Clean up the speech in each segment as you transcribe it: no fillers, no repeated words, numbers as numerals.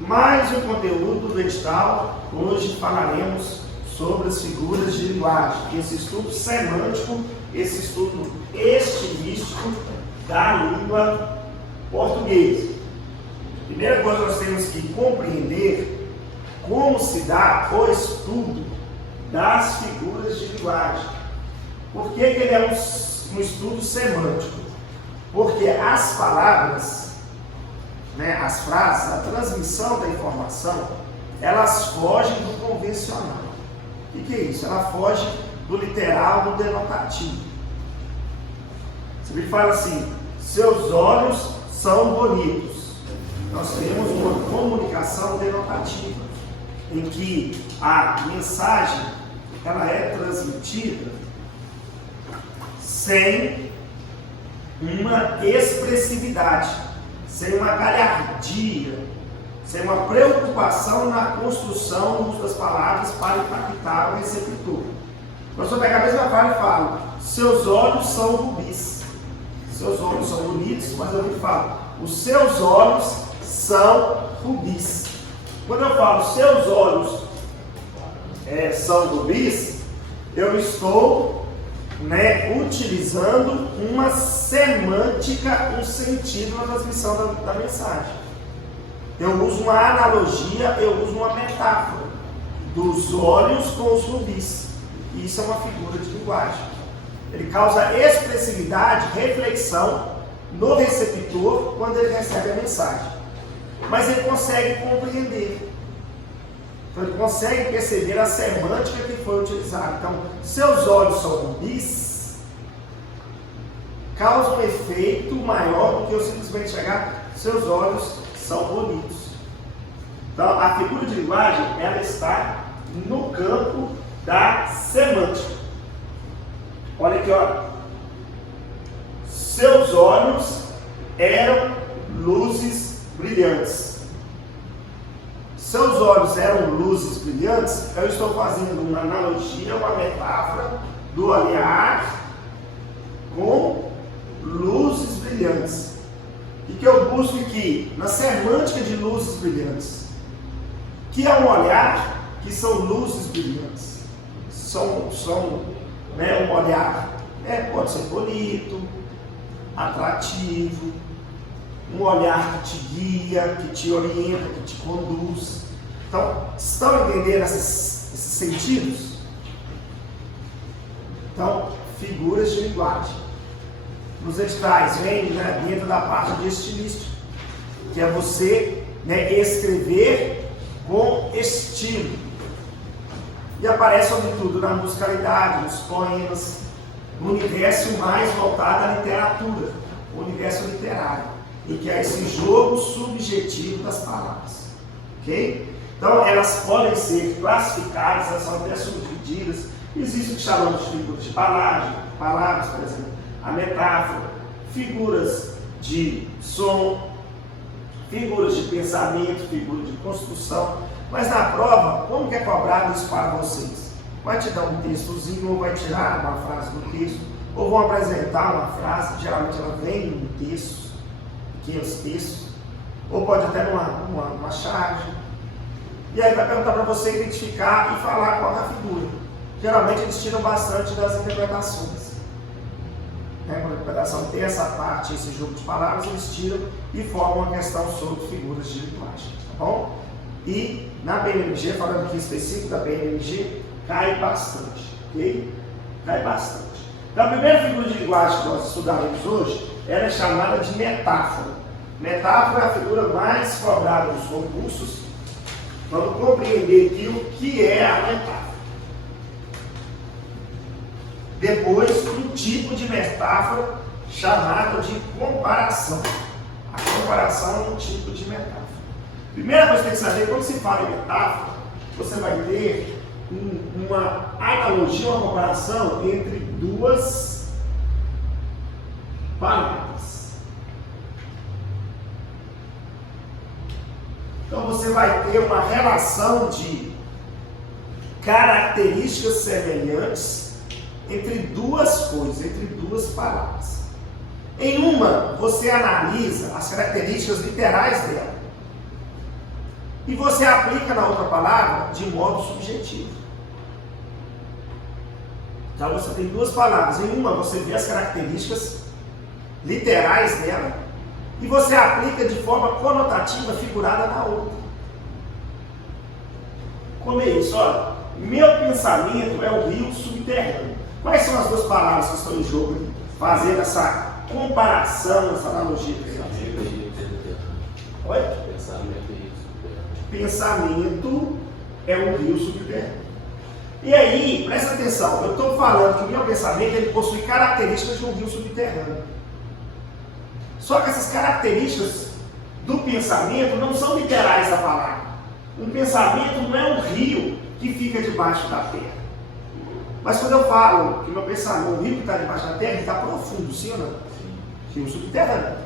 Mais um conteúdo do edital. Hoje falaremos sobre as figuras de linguagem, esse estudo semântico, esse estudo estilístico da língua portuguesa. Primeira coisa, nós temos que compreender como se dá o estudo das figuras de linguagem. Por que ele é um estudo semântico? Porque as palavras, as frases, a transmissão da informação, elas fogem do convencional. O que é isso? Ela foge do literal, do denotativo. Você fala assim: seus olhos são bonitos. Nós temos uma comunicação denotativa, em que a mensagem ela é transmitida sem uma expressividade, sem uma galhardia, sem uma preocupação na construção das palavras para impactar o receptor. Nós vamos pegar a mesma frase e falo: seus olhos são rubis. Seus olhos são bonitos, mas eu falo: os seus olhos são rubis. Quando eu falo seus olhos são rubis, eu estou utilizando uma semântica, um sentido na transmissão da mensagem. Eu uso uma analogia, eu uso uma metáfora dos olhos com os rubis. E isso é uma figura de linguagem. Ele causa expressividade, reflexão no receptor quando ele recebe a mensagem. Mas ele consegue compreender. Então ele consegue perceber a semântica que foi utilizada. Então, seus olhos são rubis, causa um efeito maior do que eu simplesmente chegar: seus olhos são bonitos. Então, a figura de linguagem, ela está no campo da semântica. Olha aqui, olha. Seus olhos eram luzes brilhantes. Seus olhos eram luzes brilhantes. Eu estou fazendo uma analogia, uma metáfora do olhar com luzes brilhantes. O que eu busco aqui? Na semântica de luzes brilhantes. Que é um olhar que são luzes brilhantes. São um olhar, pode ser bonito, atrativo, um olhar que te guia, que te orienta, que te conduz. Então, estão entendendo esses sentidos? Então, figuras de linguagem. Nos editais vem dentro da parte de estilística, que é você escrever com estilo. E aparece sobretudo na musicalidade, nos poemas, no universo mais voltado à literatura, o universo literário, em que é esse jogo subjetivo das palavras. Ok? Então, elas podem ser classificadas, elas são até subdivididas. Existe o que chamamos de figuras de palavras, por exemplo, a metáfora, figuras de som, figuras de pensamento, figuras de construção. Mas na prova, como que é cobrado isso para vocês? Vai te dar um textozinho, ou vai tirar uma frase do texto, ou vão apresentar uma frase, geralmente ela vem em textos, pequenos textos, ou pode até numa charge. E aí vai perguntar para você identificar e falar qual é a figura. Geralmente eles tiram bastante das interpretações. Quando a interpretação tem essa parte, esse jogo de palavras, eles tiram e formam uma questão sobre figuras de linguagem. Tá bom? E na BNMG, falando aqui específico da BNMG, cai bastante. Ok? Cai bastante. Então a primeira figura de linguagem que nós estudaremos hoje, ela é chamada de metáfora. Metáfora é a figura mais cobrada nos concursos. Vamos compreender aqui o que é a metáfora. Depois, um tipo de metáfora chamado de comparação. A comparação é um tipo de metáfora. Primeira coisa que tem que saber, quando se fala em metáfora, você vai ter uma analogia, uma comparação entre duas palavras. Então você vai ter uma relação de características semelhantes entre duas coisas, entre duas palavras. Em uma, você analisa as características literais dela. e você aplica na outra palavra de modo subjetivo. Então você tem duas palavras. Em uma você vê as características literais dela e você aplica de forma conotativa, figurada na outra. Como é isso? Olha, meu pensamento é o rio subterrâneo. Quais são as duas palavras que estão em jogo aqui? Fazendo essa comparação, essa analogia. Oi? Pensamento é um rio subterrâneo. E aí, presta atenção, eu estou falando que o meu pensamento ele possui características de um rio subterrâneo. Só que essas características do pensamento não são literais da palavra. Um pensamento não é um rio que fica debaixo da terra. Mas quando eu falo que meu pensamento, o rio que está debaixo da terra, ele está profundo, sim ou não? Rio subterrâneo.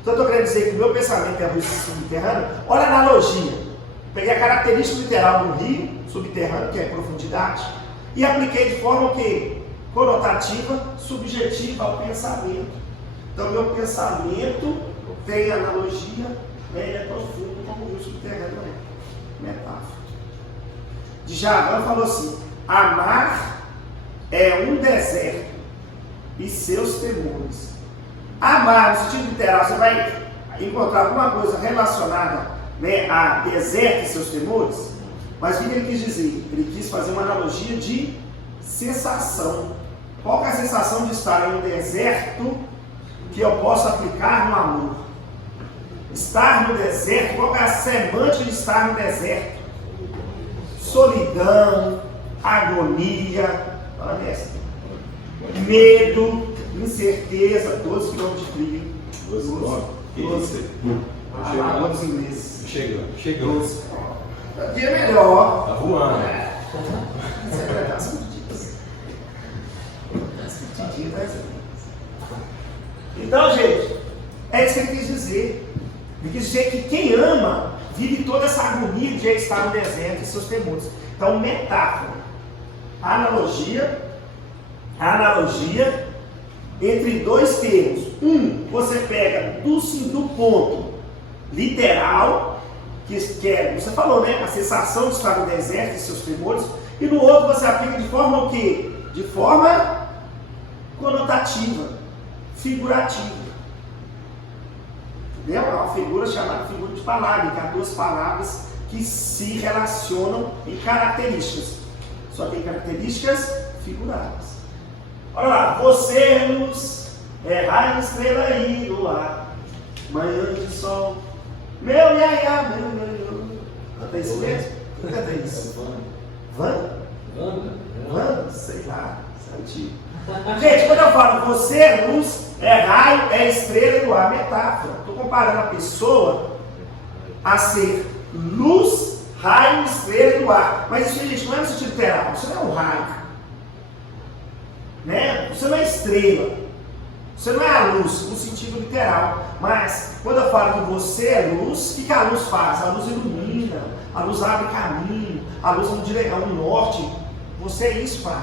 Então eu estou querendo dizer que o meu pensamento é um rio subterrâneo. Olha a analogia. Peguei a característica literal do rio subterrâneo, que é profundidade, e apliquei de forma o quê? Conotativa, subjetiva ao pensamento. Então meu pensamento tem analogia, né? Ele é profundo como o rio subterrâneo é. Metáfora. Djavan falou assim: amar é um deserto e seus temores. Amar, no sentido literal, você vai encontrar alguma coisa relacionada, né, a deserto e seus temores, mas o que ele quis dizer? Ele quis fazer uma analogia de sensação. Qual que é a sensação de estar em um deserto que eu posso aplicar no amor? Estar no deserto, qual que é a semântica de estar no deserto? Solidão, agonia, medo, incerteza, 12 km de frio. 12. Agora os ingleses. Chegou. Aqui é melhor. Tá voando. Então, gente, é isso que ele quis dizer. Ele quis dizer que quem ama vive toda essa agonia de estar no deserto e seus temores. Então, metáfora, analogia entre dois termos. Um, você pega do ponto literal, que é, você falou, né? A sensação de estar no deserto e seus temores. E no outro você aplica de forma o quê? De forma conotativa, figurativa. Entendeu? É uma figura chamada figura de palavra, que há duas palavras que se relacionam em características. Só tem características figuradas. Olha lá, você luz, raio, estrela e luar, manhã de sol, meu iaiá, meu. Canta isso mesmo? Canta isso. Van? Sei lá, antigo. Gente, quando eu falo você é luz, é raio, é estrela e luar, metáfora. Estou comparando a pessoa a ser luz, raio, estrela e luar. Mas isso, gente, não é no sentido literal. Você não é um raio, né? Você não é estrela, você não é a luz no sentido literal. Mas quando eu falo que você é luz, o que a luz faz? A luz ilumina, a luz abre caminho, a luz é um norte. Você é isso, Pai.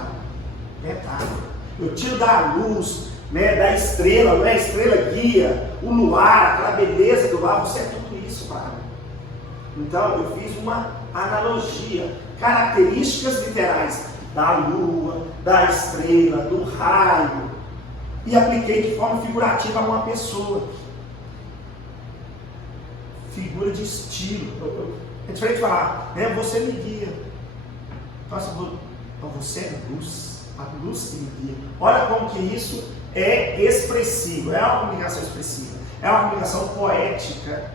Metáfora. Eu tiro da luz, né, da estrela, não é? A estrela guia, o luar, aquela beleza do luar, você é tudo isso, Pai. Então eu fiz uma analogia, características literais da lua, da estrela, do raio, e apliquei de forma figurativa a uma pessoa. Figura de estilo. É diferente de falar, né? Você me guia. Então você é luz, a luz que me guia. Olha como que isso é expressivo, é uma comunicação expressiva, é uma comunicação poética.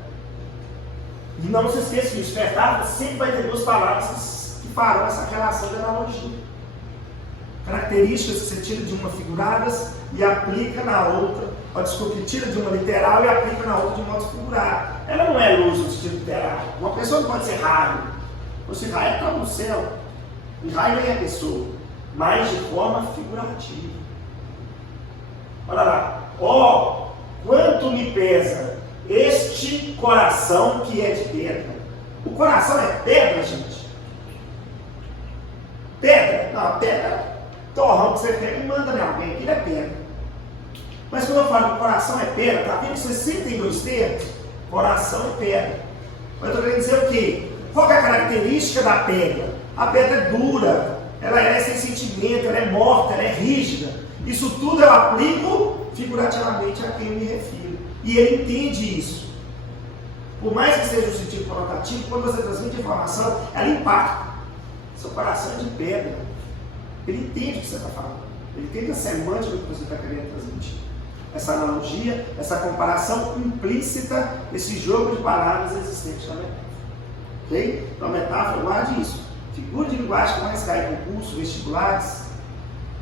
E não se esqueça que o espetáculo sempre vai ter duas palavras que farão essa relação de analogia. Características que você tira de uma figuradas e aplica na outra, tira de uma literal e aplica na outra de modo figurado. Ela não é luz no sentido literal. Uma pessoa não pode ser raio. Você raio está no céu. E raio nem é pessoa, mas de forma figurativa. Olha lá. Ó, quanto me pesa este coração que é de pedra. O coração é pedra, gente? Pedra? Não, pedra. Torrão que você pega e manda em alguém, aquilo é pedra. Mas quando eu falo que o coração é pedra, tá vendo que você sempre tem dois termos? Coração é pedra. Eu estou querendo dizer o quê? Qual que é a característica da pedra? A pedra é dura, ela é sem sentimento, ela é morta, ela é rígida. Isso tudo eu aplico figurativamente a quem eu me refiro. E ele entende isso. Por mais que seja um sentido conotativo, quando você transmite informação, ela impacta. Seu coração é de pedra. Ele entende o que você está falando. Ele entende a semântica do que você está querendo transmitir. Essa analogia, essa comparação implícita, esse jogo de palavras existente na metáfora. Ok? Então, a metáfora, guarde isso. Figura de linguagem que mais cai em concurso, vestibulares,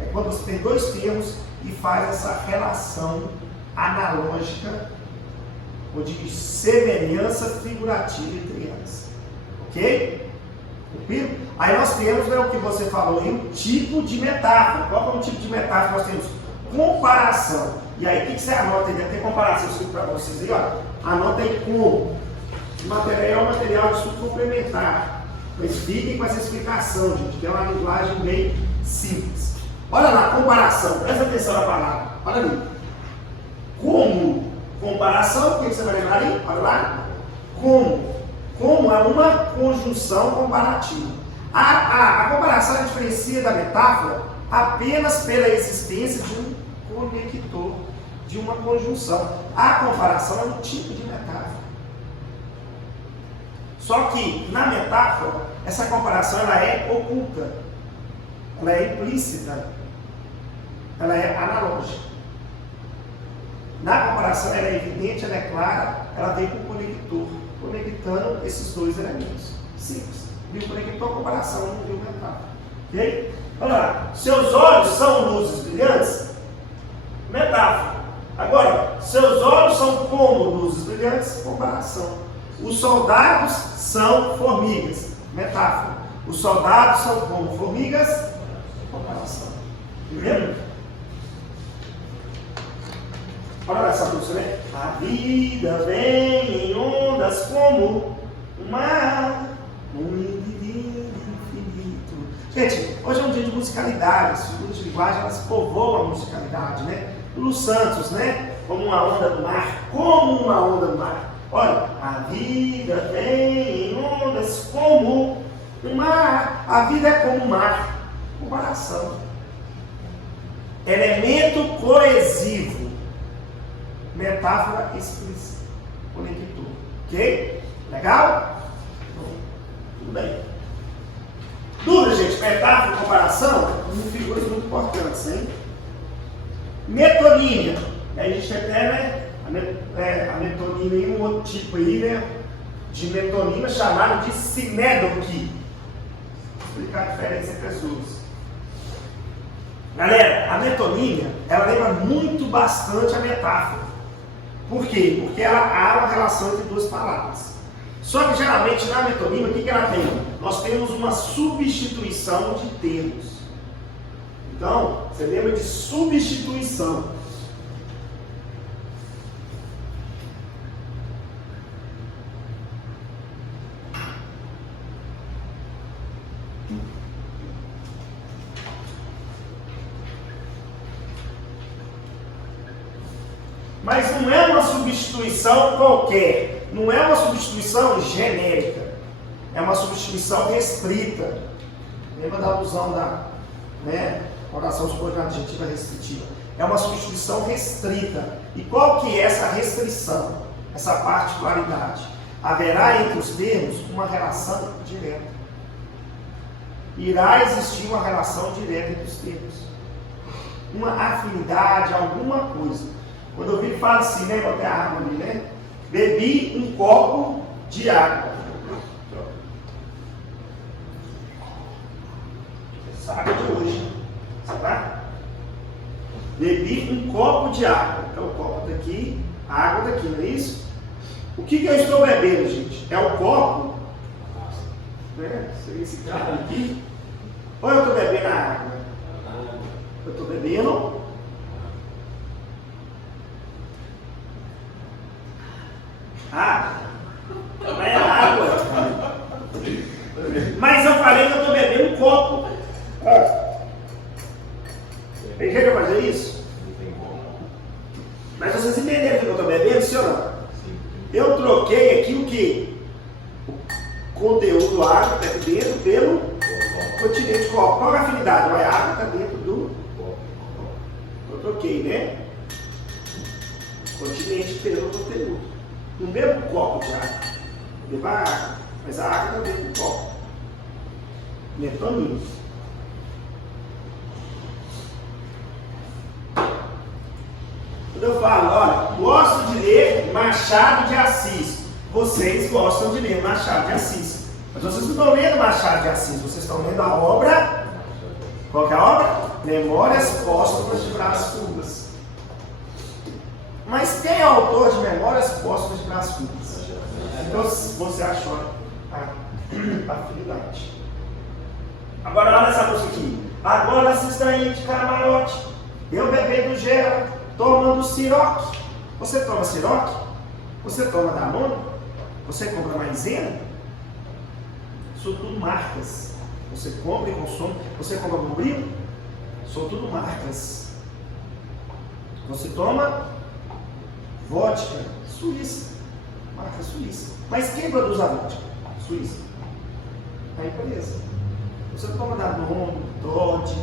é quando você tem dois termos e faz essa relação analógica ou de semelhança figurativa entre elas. Ok? Tranquilo? Aí nós temos, né, o que você falou aí, um tipo de metáfora. Qual é o tipo de metáfora que nós temos? Comparação. E aí, o que você anota aí? Deve ter comparação, eu explico para vocês aí, ó. Anota aí como. O material é um material de estudo complementar. Mas fiquem com essa explicação, gente, que é uma linguagem bem simples. Olha lá, comparação. Presta atenção na palavra. Olha ali. Como. Comparação, o que você vai lembrar aí? Olha lá. Como. Como é uma conjunção comparativa. A comparação diferencia da metáfora apenas pela existência de um conector, de uma conjunção. A comparação é um tipo de metáfora. Só que, na metáfora, essa comparação ela é oculta, ela é implícita, ela é analógica. Na comparação ela é evidente, ela é clara, ela vem com o conector, conectando esses dois elementos. Simples. Viu conector, comparação, não viu metáfora. Ok? Olha lá. Seus olhos são luzes brilhantes? Metáfora. Agora, seus olhos são como luzes brilhantes? Comparação. Os soldados são formigas. Metáfora. Os soldados são como formigas? Comparação. Entendeu? Olha essa música, né? A vida vem em ondas como o mar, um infinito. Gente, hoje é um dia de musicalidade. As figuras de linguagem, elas povoam a musicalidade, né? Lulu Santos, né? Como uma onda do mar. Como uma onda do mar. Olha, a vida vem em ondas como o mar. A vida é como o mar. Comparação. Elemento coesivo. Metáfora explícita. Conector. Ok? Legal? Tudo bem. Dúvida, gente? Metáfora e comparação são figuras muito importantes, hein? Metonímia. A gente tem até, né, a metonímia e um outro tipo aí, né? De metonímia chamado de sinédoque. Vou explicar a diferença entre as duas. Galera, a metonímia, ela lembra muito bastante a metáfora. Por quê? Porque ela há uma relação entre duas palavras. Só que geralmente na metonímia, o que ela tem? Nós temos uma substituição de termos. Então, você lembra de substituição. Mas não é uma substituição qualquer, não é uma substituição genérica, é uma substituição restrita. Lembra da alusão da, né, oração subordinada adjetiva restritiva? É uma substituição restrita. E qual que é essa restrição, essa particularidade? Haverá entre os termos uma relação direta. Irá existir uma relação direta entre os termos. Uma afinidade, alguma coisa. Quando eu vi, fala assim, né? Botei a água ali, né? Bebi um copo de água. Sabe de hoje, sabe? Bebi um copo de água. É o copo daqui, a água daqui, não é isso? O que eu estou bebendo, gente? É o copo, né? Esse cara aqui. Ou eu estou bebendo a água? Eu estou bebendo não é água. Mas eu falei que eu estou bebendo um copo. Tem jeito de fazer isso? Mas vocês entenderam que eu estou bebendo, sim ou não? Eu troquei aqui o quê? conteúdo água está dentro pelo continente copo. Qual é a afinidade? A água está dentro do copo. Eu troquei, né? Continente pelo conteúdo. No mesmo copo de água. Leva a água, mas a água está dentro do copo. Metonina. Quando eu falo, olha, gosto de ler Machado de Assis. Vocês gostam de ler Machado de Assis. Mas vocês não estão lendo Machado de Assis, vocês estão lendo a obra. Qual que é a obra? Memórias Póstumas de Brás Cubas. Mas quem é o autor de Memórias Póstumas de Brás Cubas? Então você achou a afinidade. Agora olha essa música aqui. Agora se está aí de camarote, eu bebendo gelo, tomando siroque. Você toma siroque? Você toma Danone? Você compra maisena? São tudo marcas. Você compra e consome. Você compra Bombril? São tudo marcas. Você toma vodka suíça. Marca suíça. Mas quem produz a vodka? Suíça. A empresa. Você toma Danone, Todd.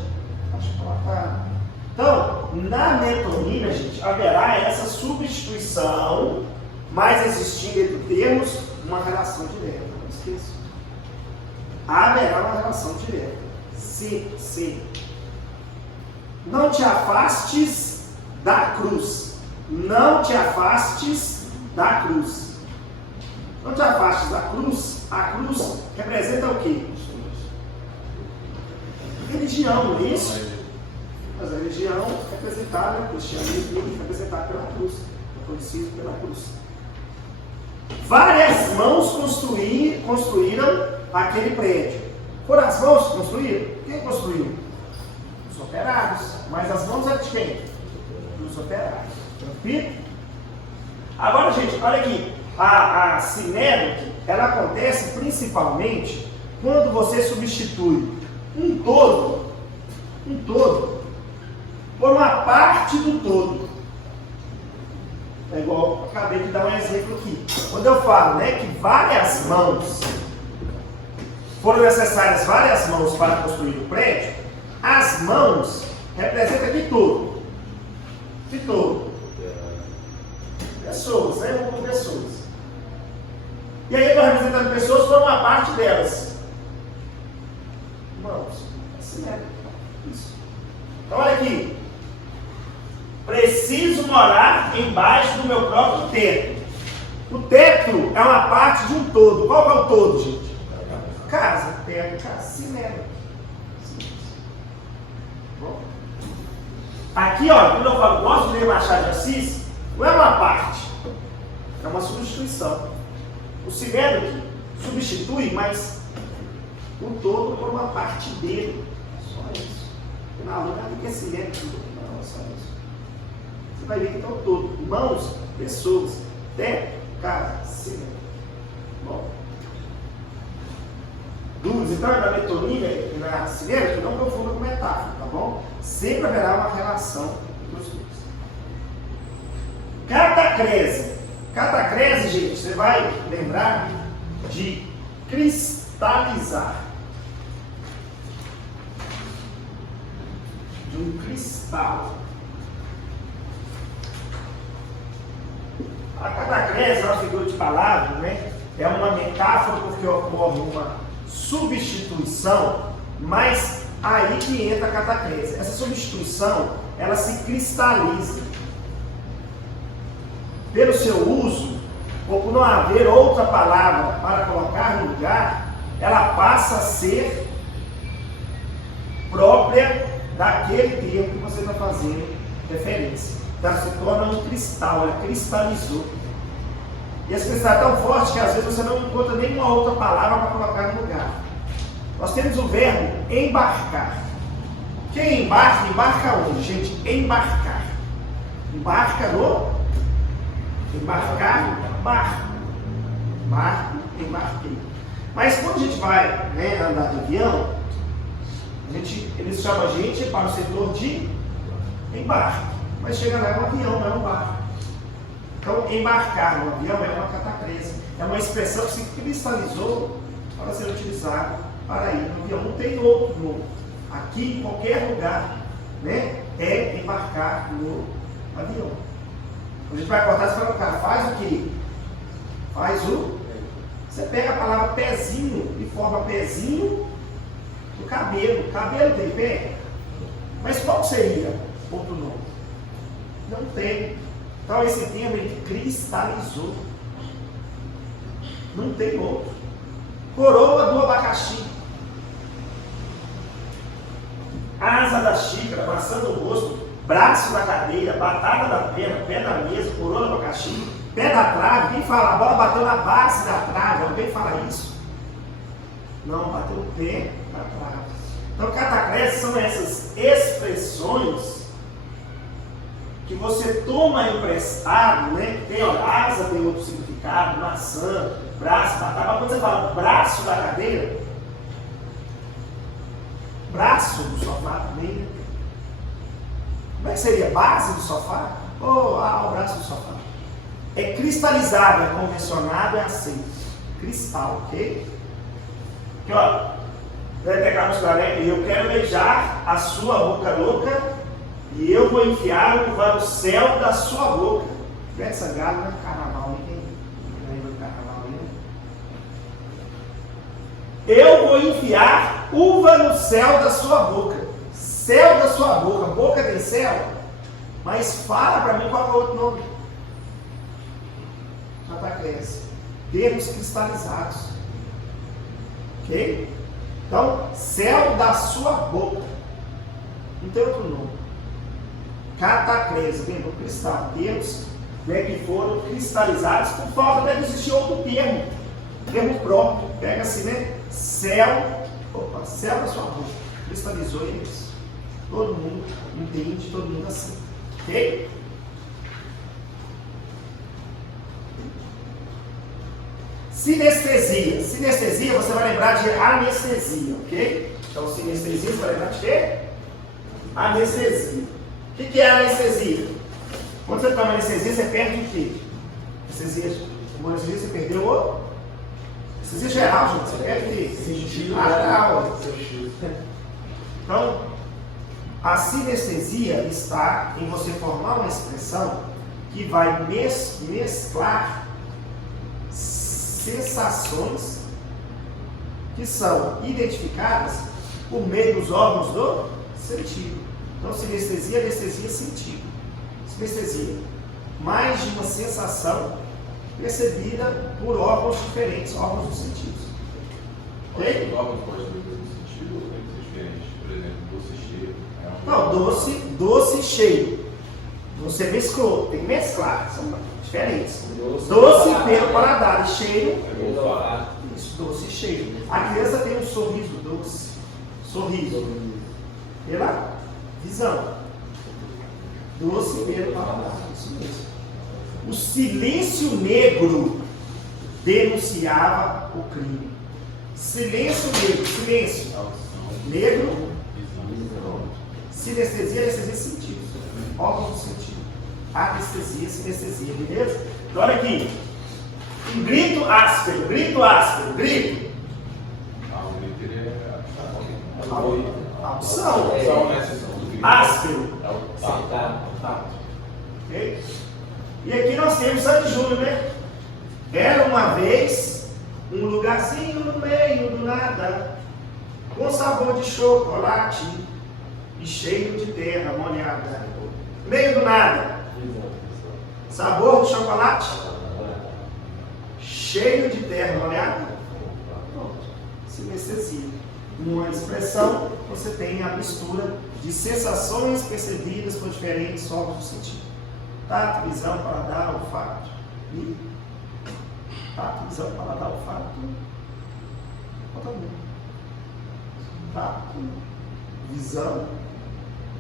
Acho que tá. Então, na metonina, gente, haverá essa substituição, mas existindo entre termos uma relação direta. Não esqueça. Haverá uma relação direta. Se. Não te afastes da cruz. Não te afastes da cruz. Não te afastes da cruz. A cruz representa o quê? Religião, não é isso? Mas a religião é representada, o cristianismo é representado pela cruz, o catolicismo pela cruz. Várias mãos construíram aquele prédio. Foram as mãos que construíram? Quem construiu? Os operários. Mas as mãos é de quem? Dos operários. Tranquilo? Agora, gente, olha aqui. A sinédrica, ela acontece principalmente quando você substitui um todo por uma parte do todo. É igual, acabei de dar um exemplo aqui. Quando eu falo, né, que várias mãos, foram necessárias várias mãos para construir o prédio, as mãos representam de todo. De todo. Pessoas, né? Um pessoas. E aí eu estou representando pessoas por uma parte delas. Mãos. Assim é. Isso. Então olha aqui. Preciso morar embaixo do meu próprio teto. O teto é uma parte de um todo. Qual que é o todo, gente? Casa, teto, casa, cinema. Aqui, ó, quando eu falo, gosto de ler Machado de Assis, não é uma parte, é uma substituição. O sinédrico substitui, mas o todo por uma parte dele. Só isso. E na aula, o que é sinédrico? Não, é só isso. Você vai ver que é o todo. Mãos, pessoas, teto, casa, sinédrico. Bom. Dúvidas, então, na metonina e na sinédrica, não confunda com metáfora, tá bom? Sempre haverá uma relação dos dois. Catacrese. Catacrese, gente, você vai lembrar de cristalizar. De um cristal. A catacrese é uma figura de palavra, né? É uma metáfora porque ocorre uma substituição, mas aí que entra a catacrese. Essa substituição, ela se cristaliza. Pelo seu uso, ou por não haver outra palavra para colocar no lugar, ela passa a ser própria daquele termo que você está fazendo referência. Então, ela se torna um cristal, ela cristalizou. E esse cristal é tão forte que às vezes você não encontra nenhuma outra palavra para colocar no lugar. Nós temos o verbo embarcar. Quem embarca, embarca onde, gente? Embarcar. Embarca no... Embarcar, barco. Barco, embarquei. Mas quando a gente vai, né, andar de avião, eles chamam a gente para o setor de embarque. Mas chega lá, é um avião, não é um barco. Então, embarcar no avião é uma catacrese. É uma expressão que se cristalizou para ser utilizado para ir no avião. Não tem outro nome. Aqui, em qualquer lugar, né, é embarcar no avião. A gente vai cortar, você fala, cara, faz o quê? Faz o... Você pega a palavra pezinho e forma pezinho do cabelo. Cabelo tem pé? Mas qual seria outro nome? Não tem. Então esse termo ele cristalizou. Não tem outro. Coroa do abacaxi. Asa da xícara, maçã do rosto, braço da cadeira, batata da perna, pé da mesa, coroa do abacaxi, pé da trave. Quem fala? A bola bateu na base da trave. Alguém fala isso? Não, bateu o pé da trave. Então, catacrese são essas expressões que você toma emprestado, né? Tem, ó, asa tem outro significado, maçã, braço, batata. Mas quando você fala braço da cadeira, braço do sofá também, né? Como é que seria? Base do sofá? O braço do sofá. É cristalizado, é convencionado, é aceito. Cristal, ok? Aqui, ó. Vai pegar muscular, né? Eu quero beijar a sua boca louca e eu vou enfiar no céu da sua boca. Ivete Sangalo, né? Carnaval, ninguém lembra do carnaval, né? Eu vou enfiar uva no céu da sua boca. Céu da sua boca. Boca tem céu? Mas fala para mim qual é o outro nome. Já está crescendo. Termos cristalizados. Ok? Então, céu da sua boca. Não tem outro nome. Catacrese, vem do cristal. Termos, né, que foram cristalizados por falta até de existir outro termo. Termo próprio. Pega assim, né? Céu da sua boca. Cristalizou eles. Todo mundo entende, todo mundo aceita. Ok? Sinestesia. Sinestesia, você vai lembrar de anestesia, ok? Então, sinestesia, você vai lembrar de quê? Anestesia. O que é anestesia? Quando você toma anestesia, você perde o quê? Anestesia, você perdeu o... Anestesia geral, gente. Você perde o quê? Sentido. Então, a sinestesia está em você formar uma expressão que vai mesclar sensações que são identificadas por meio dos órgãos do sentido. Então, sinestesia, anestesia, sentido. Sinestesia, mais de uma sensação percebida por órgãos diferentes, órgãos dos sentidos. Ok? Os órgãos podem ter o mesmo sentido ou tem que ser diferente? Por exemplo, doce e cheio. Não, doce e cheio. Você mesclou, tem que mesclar, são diferentes. Doce pelo paladar e cheio. Isso, doce e cheio. A criança tem um sorriso doce. Sorriso. Pela visão. Doce pelo paladar. Isso mesmo. O silêncio negro denunciava o crime. Silêncio negro. Silêncio. Negro. Sinestesia, anestesia, sentido. Órgãos do sentido. Anestesia, sinestesia, beleza? Então, olha aqui. Um grito áspero, grito áspero, grito. Audição. Áspero. Ok? E aqui nós temos Sandy Júnior, né? Era uma vez um lugarzinho no meio do nada, com sabor de chocolate e cheio de terra molhada. Meio do nada. Sabor de chocolate, cheio de terra molhada. Pronto. Sinestesia. Numa expressão, você tem a mistura de sensações percebidas por diferentes órgãos do sentido. Tato, visão, paladar, olfato. E tato, visão, paladar, olfato. Falta um. Tato, visão,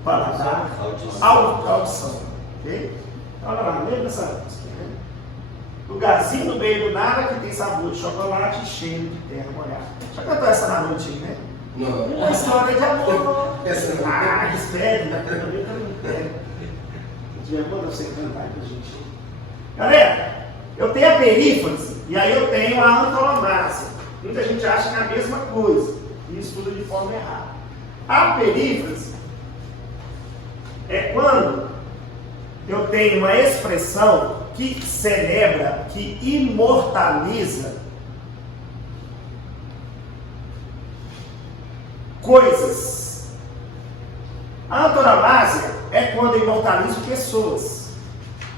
paladar, audição. Ok? Olha lá, lembra dessa música? Né? Lugarzinho no meio do nada que tem sabor de chocolate cheio de terra molhada. Já cantou essa na noite aí, né? Não. Uma história de amor. Essa não. Espere, né? Também não quero. De amor, você cantar pra gente. Galera, eu tenho a perífrase e aí eu tenho a antonomásia. Muita gente acha que é a mesma coisa e estuda de forma errada. A perífrase é quando eu tenho uma expressão que celebra, que imortaliza coisas. A antonomásia é quando eu imortalizo pessoas.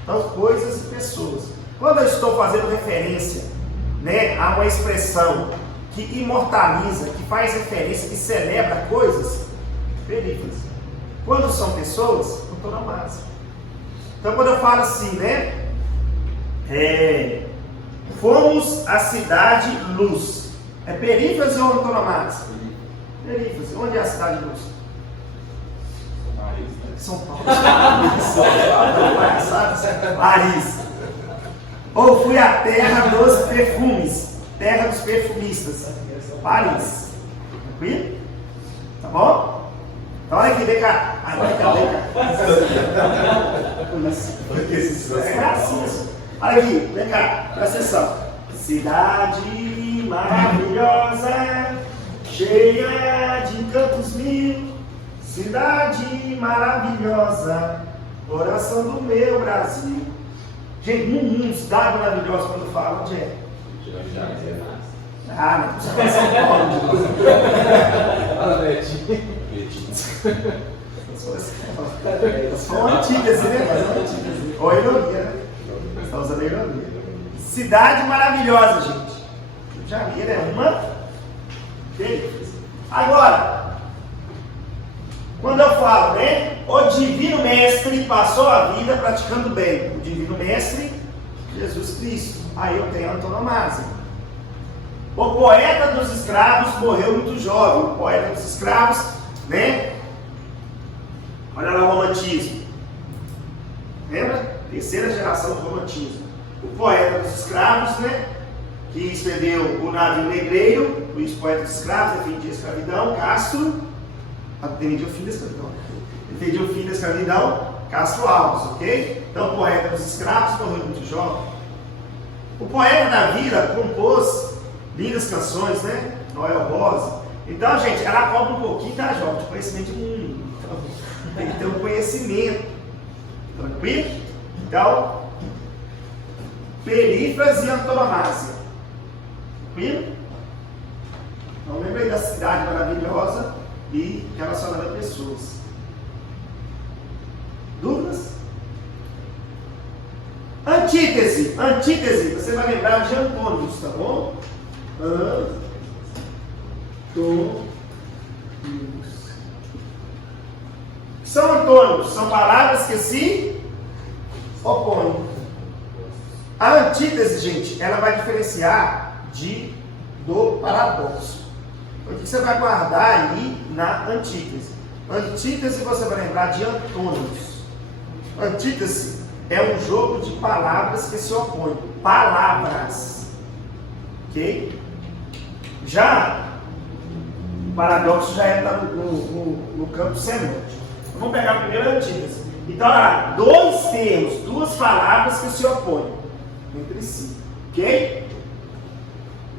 Então, coisas e pessoas. Quando eu estou fazendo referência, né, a uma expressão que imortaliza, que faz referência, que celebra coisas, perífrase. Quando são pessoas, antonomásia. Então, quando eu falo assim, né, fomos à cidade luz. É perífrase ou antonomásia? Perífrase. Onde é a cidade luz? São Paulo. Paris. Ou fui à terra dos perfumes. Terra dos perfumistas. Paris. Tranquilo? Tá bom? Então olha aqui, vem cá. Vem cá. É assim. Olha aqui, vem cá. Presta atenção. Cidade maravilhosa, cheia de encantos mil. Cidade maravilhosa, coração do meu Brasil. Gente, no mundo, cidade maravilhosa, quando eu falo, onde é? Ah, não precisa falar São Paulo. São antigas, né? Ou ironia, né? Estão usando a ironia. Cidade maravilhosa, gente. Rio de Janeiro é uma delícia. Agora, quando eu falo, né? O divino mestre passou a vida praticando bem. O divino mestre, Jesus Cristo. Aí eu tenho a antonomásia. O poeta dos escravos morreu muito jovem. O poeta dos escravos, né? Olha lá o romantismo. Lembra? Terceira geração do romantismo. O poeta dos escravos, né? Que escreveu O Navio Negreiro, Luís Poeta dos Escravos, defendia a escravidão, Castro. Defendia o fim da escravidão. Defendia o fim da escravidão, Castro Alves, ok? Então, o poeta dos escravos morreu muito jovem. O poeta da vida compôs lindas canções, né? Noel Rosa. Então, gente, ela cobra um pouquinho, tá, jovem? De conhecimento de mundo. Então, tem que ter um conhecimento. Tranquilo? Então, perífrase e antonomásia. Tranquilo? Então, lembrei da cidade maravilhosa e relacionada a pessoas. Dúvidas? Antítese. Antítese, você vai lembrar de antônimos, tá bom? Antônimos. São antônimos, são palavras que se opõem. A antítese, gente, ela vai diferenciar do paradoxo. O que você vai guardar aí na antítese? Antítese você vai lembrar de antônimos. Antítese é um jogo de palavras que se opõem. Palavras. Ok? Já o paradoxo já entra no campo semântico. Vamos pegar a primeira antítese. Então, olha, dois termos, duas palavras que se opõem entre si. Ok?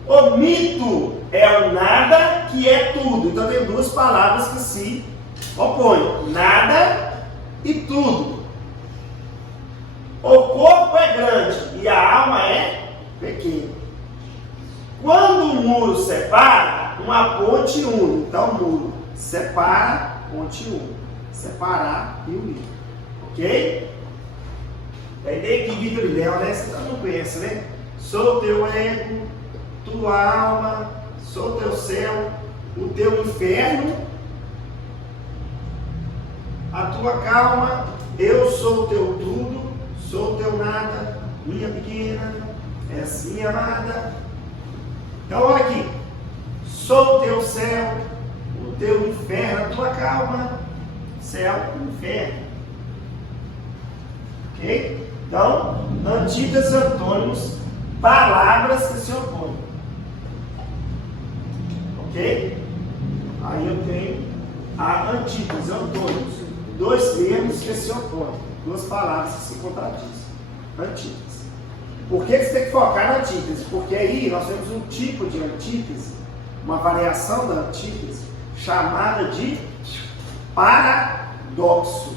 O mito é o nada que é tudo. Então tem duas palavras que se opõem. Nada e tudo. O corpo é grande e a alma é pequena. Quando o muro separa, uma ponte une. Então muro separa, ponte une. Separar e unir. Ok? A ideia que Vitor e Léo, né? Você não conhece, né? Sou teu ego, tua alma, sou teu céu, o teu inferno, a tua calma, eu sou teu tudo, sou teu nada, minha pequena, és minha amada. Então olha aqui, sou teu céu, o teu inferno, a tua calma, céu, inferno. Ok? Então, antítese, antônimos, palavras que se opõem. Ok? Aí eu tenho a antítese, antônimos, dois termos que se opõem, duas palavras que se contradizem. Antítese. Por que você tem que focar na antítese? Porque aí nós temos um tipo de antítese, uma variação da antítese, chamada de paradoxo.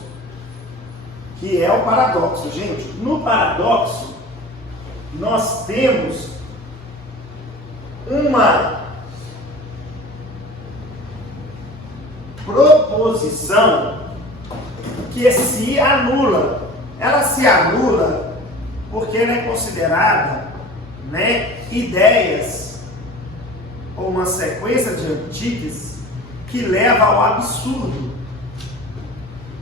Que é o paradoxo, gente. No paradoxo, nós temos uma proposição que se anula. Ela se anula porque ela é considerada, né, ideias ou uma sequência de antíteses que leva ao absurdo.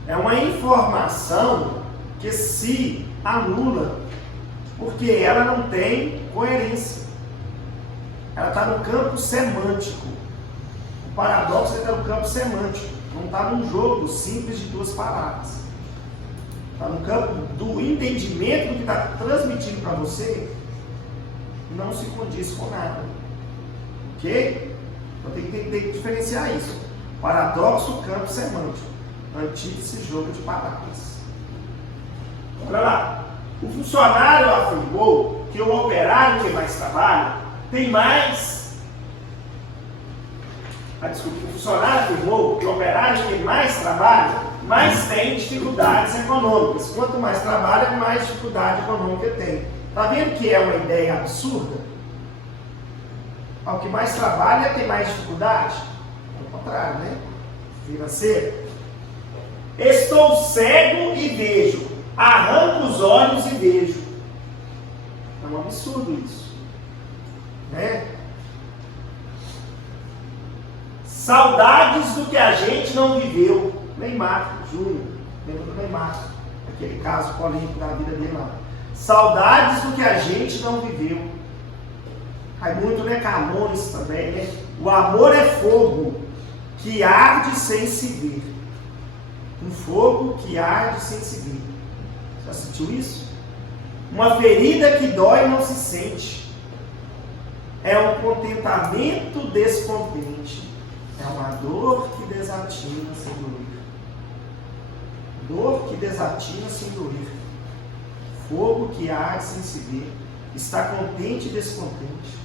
É uma informação que se anula porque ela não tem coerência. Ela está no campo semântico. O paradoxo está no campo semântico. Não está num jogo simples de duas palavras. Está no campo do entendimento do que está transmitindo para você, não se condiz com nada. Ok? Então tem que diferenciar isso. Paradoxo, campo semântico. Antítese, jogo de palavras. Olha lá. O funcionário afirmou que o operário que mais trabalha tem mais. O funcionário afirmou que o operário que mais trabalha mais tem dificuldades econômicas. Quanto mais trabalha, mais dificuldade econômica tem. Está vendo que é uma ideia absurda? O que mais trabalha tem mais dificuldade? Ao contrário, né? Financeiro. Estou cego e vejo. Arranco os olhos e vejo. É um absurdo isso. Né? Saudades do que a gente não viveu. Neymar Júnior, lembra do Neymar, aquele caso polêmico da vida dele lá. Saudades do que a gente não viveu. Raimundo, né? Camões também, né? O amor é fogo que arde sem se ver. Um fogo que arde sem se ver. Já sentiu isso? Uma ferida que dói e não se sente. É um contentamento descontente. É uma dor que desatina sem doer. Dor que desatina sem doer. Fogo que arde sem se ver. Está contente e descontente.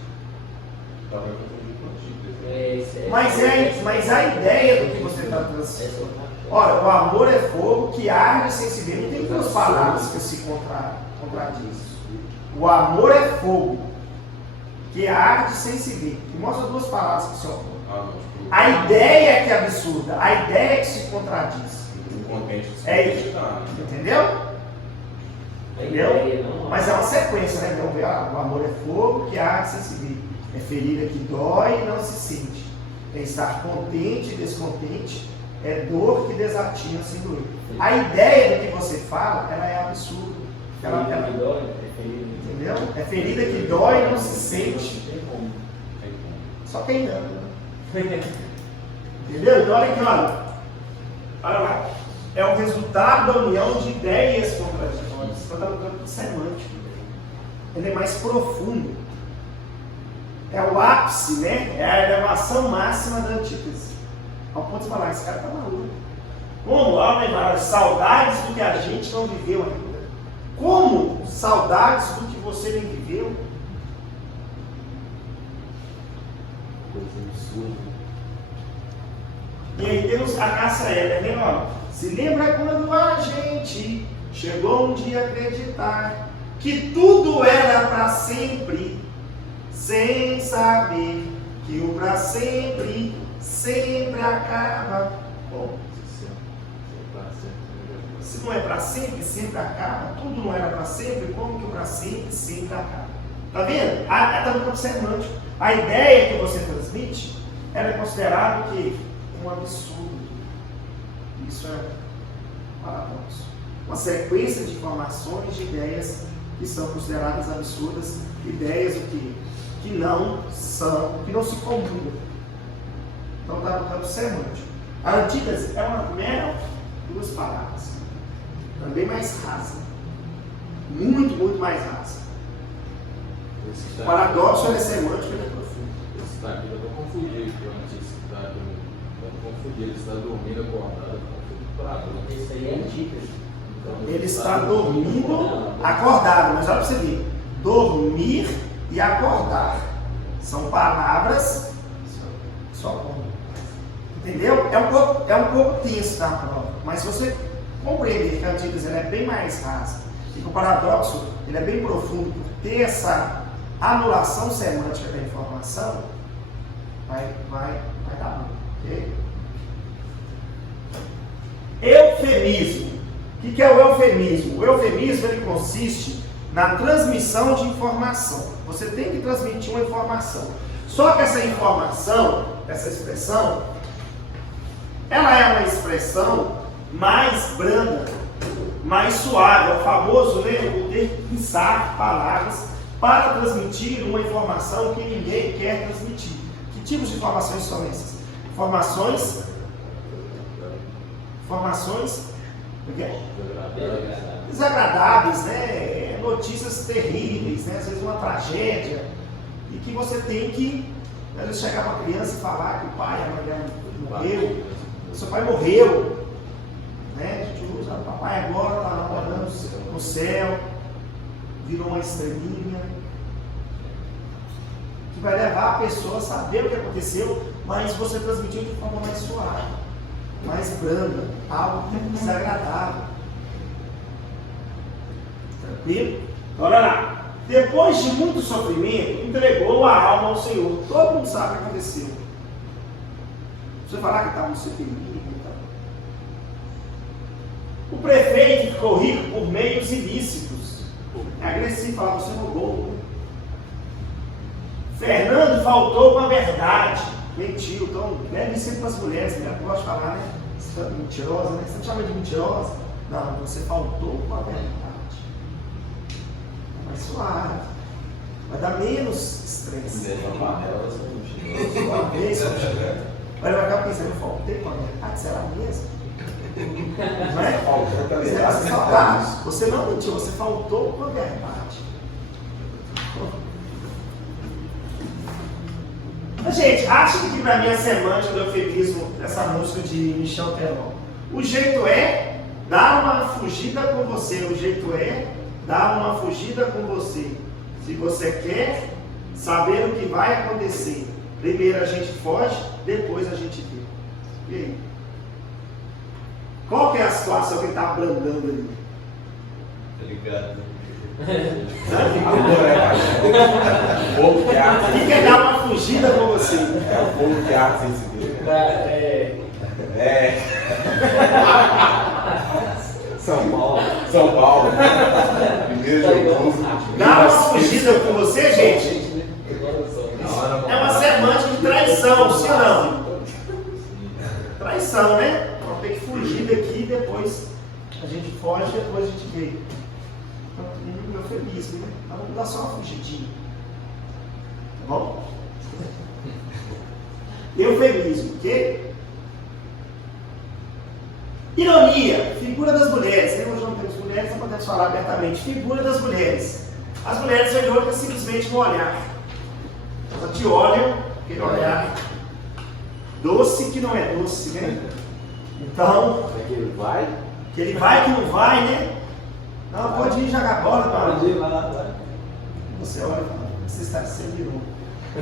Mas a ideia do que você está trazendo. Olha, o amor é fogo que arde sem se ver. Não tem duas palavras que se contradizem. O amor é fogo que arde sem se ver. Que mostra duas palavras que se opõem. A ideia é que é absurda. A ideia é que se contradiz. É isso. Entendeu? Entendeu? Mas é uma sequência, né? Vamos ver, o amor é fogo que arde sem se ver. É ferida que dói e não se sente. É estar contente e descontente. É dor que desatina sem doer. A ideia do que você fala, ela é absurda. Entendeu? É ferida que dói e não se sente. Só tem dano. Entendeu? Então olha aqui, olha lá. É o resultado da união de ideias contraditórias. Só está no campo semântico. Ele é mais profundo. É o ápice, né? É a elevação máxima da antítese. Ao ponto de falar, esse cara está maluco. Como? Olha, saudades do que a gente não viveu ainda. Como? Saudades do que você nem viveu. Coisa absurda. E aí temos a caça Éder, né? Se lembra quando a gente chegou um dia a acreditar que tudo era para sempre, sem saber que o para sempre sempre acaba. Bom, se não é para sempre, sempre acaba. Tudo não era para sempre, como que o para sempre sempre acaba? Tá vendo? Está no campo semântico. A ideia que você transmite, ela é considerada que um absurdo. Isso é paradoxo. Uma sequência de informações, de ideias que são consideradas absurdas, ideias que não são, que não se comunam. Então está no campo semântico. A antítese é uma mera duas palavras. Também mais rasa. Muito, muito mais rasa. O paradoxo é semântico e é profundo. Esse está aqui, eu vou confundir aqui, o antítese está aqui. Confundir, ele está dormindo acordado. Isso aí é antítese. Ele está dormindo acordado, mas olha para você ver. dormir e acordar. São palavras só com. Entendeu? É um pouco tenso da prova, mas se você compreender que a antítese é bem mais rasa e que o paradoxo ele é bem profundo por ter essa anulação semântica da informação, vai dar bom. Okay? Eufemismo. O que é o eufemismo? O eufemismo ele consiste na transmissão de informação. Você tem que transmitir uma informação. Só que essa informação, essa expressão, ela é uma expressão mais branda, mais suave. É o famoso, né, o ter que pensar palavras para transmitir uma informação que ninguém quer transmitir. Que tipos de informações são essas? Informações desagradáveis, né? Notícias terríveis, né? Às vezes uma tragédia, e que você tem que, às vezes, chegar para uma criança e falar que o pai, a mãe dela morreu, o seu pai morreu, né? A gente usa, o papai agora está lá morando no céu, virou uma estrelinha, que vai levar a pessoa a saber o que aconteceu, mas você transmitiu de forma mais suave, mais branda, algo que é desagradável. Tranquilo? Olha lá. Depois de muito sofrimento, entregou a alma ao Senhor. Todo mundo sabe o que aconteceu. Você falar que estava no CPI. Então. O prefeito ficou rico por meios ilícitos. É agressivo falar, você roubou. Fernando faltou com a verdade. Mentiu. Então, deve ser para as mulheres, né? Eu gosto de falar, né? Você é mentirosa, né? Você não chama de mentirosa? Não, você faltou com a verdade. Mais suave. Vai dar menos estresse. Uma vez, olha pra cá pensando, eu faltei com a verdade, será mesmo? Não é? Você não mentiu, você faltou com a verdade. Gente, acha que pra mim a semântica do eufemismo dessa música de Michel Teló, o jeito é dar uma fugida com você, o jeito é dar uma fugida com você. Se você quer saber o que vai acontecer, primeiro a gente foge, depois a gente vê. E aí? Qual que é a situação que ele está abrandando ali? Tá ligado? O povo que arde. Ele quer dar uma fugida com você. É o povo que arde sem se ver. São Paulo. Primeiro de outubro. Dar uma fugida com você, gente, é uma semântica de traição, sim ou não? Traição, né? Vamos ter que fugir daqui, depois a gente foge, depois a gente vê. Um eufemismo, né? Então vamos dar só uma fugidinha. Tá bom? Eufemismo, ok? Ironia, figura das mulheres. Hoje não temos mulheres, não podemos falar abertamente. Figura das mulheres. As mulheres olham outra simplesmente no olhar. Elas te olham, aquele olhar doce que não é doce, né? Então, que ele vai que não vai, né? Não, pode ir jogar bola, pode ir, vai lá. Você olha e fala, você está sendo de novo.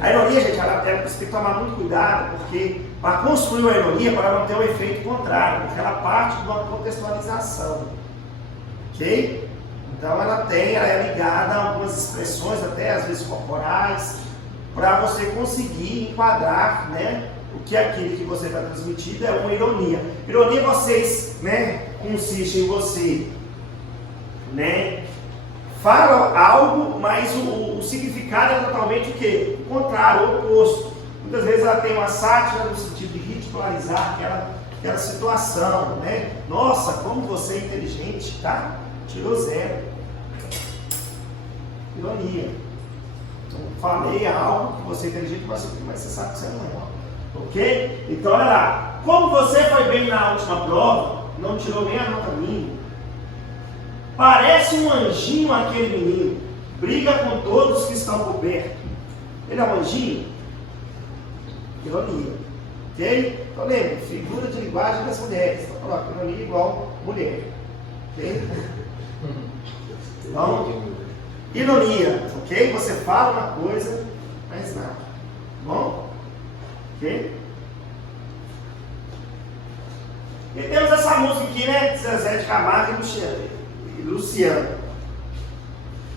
A ironia, gente, você tem que tomar muito cuidado, porque para construir uma ironia, para não ter um efeito contrário, porque ela parte de uma contextualização. Ok? Então ela é ligada a algumas expressões, até às vezes corporais, para você conseguir enquadrar, né, o que aquilo que você está transmitindo é uma ironia. Ironia, consiste em você, né, fala algo, mas o significado é totalmente o quê? O contrário, o oposto. Muitas vezes ela tem uma sátira no sentido de ridicularizar aquela situação, né? Nossa, como você é inteligente, tá? Tirou 0. Ironia. Então, falei algo que você é inteligente, mas você sabe que você não é. Ok? Então, olha lá. Como você foi bem na última prova, não tirou nem a nota mínima. Parece um anjinho aquele menino. Briga com todos que estão por perto. Ele é um anjinho? Ironia. Ok? Então lembra, figura de linguagem das mulheres. Então coloca ironia igual mulher. Ok? Então, Ironia, ok? Você fala uma coisa, mas nada. Bom? Ok? E temos essa música aqui, né? Zezé de Camargo e Luciano.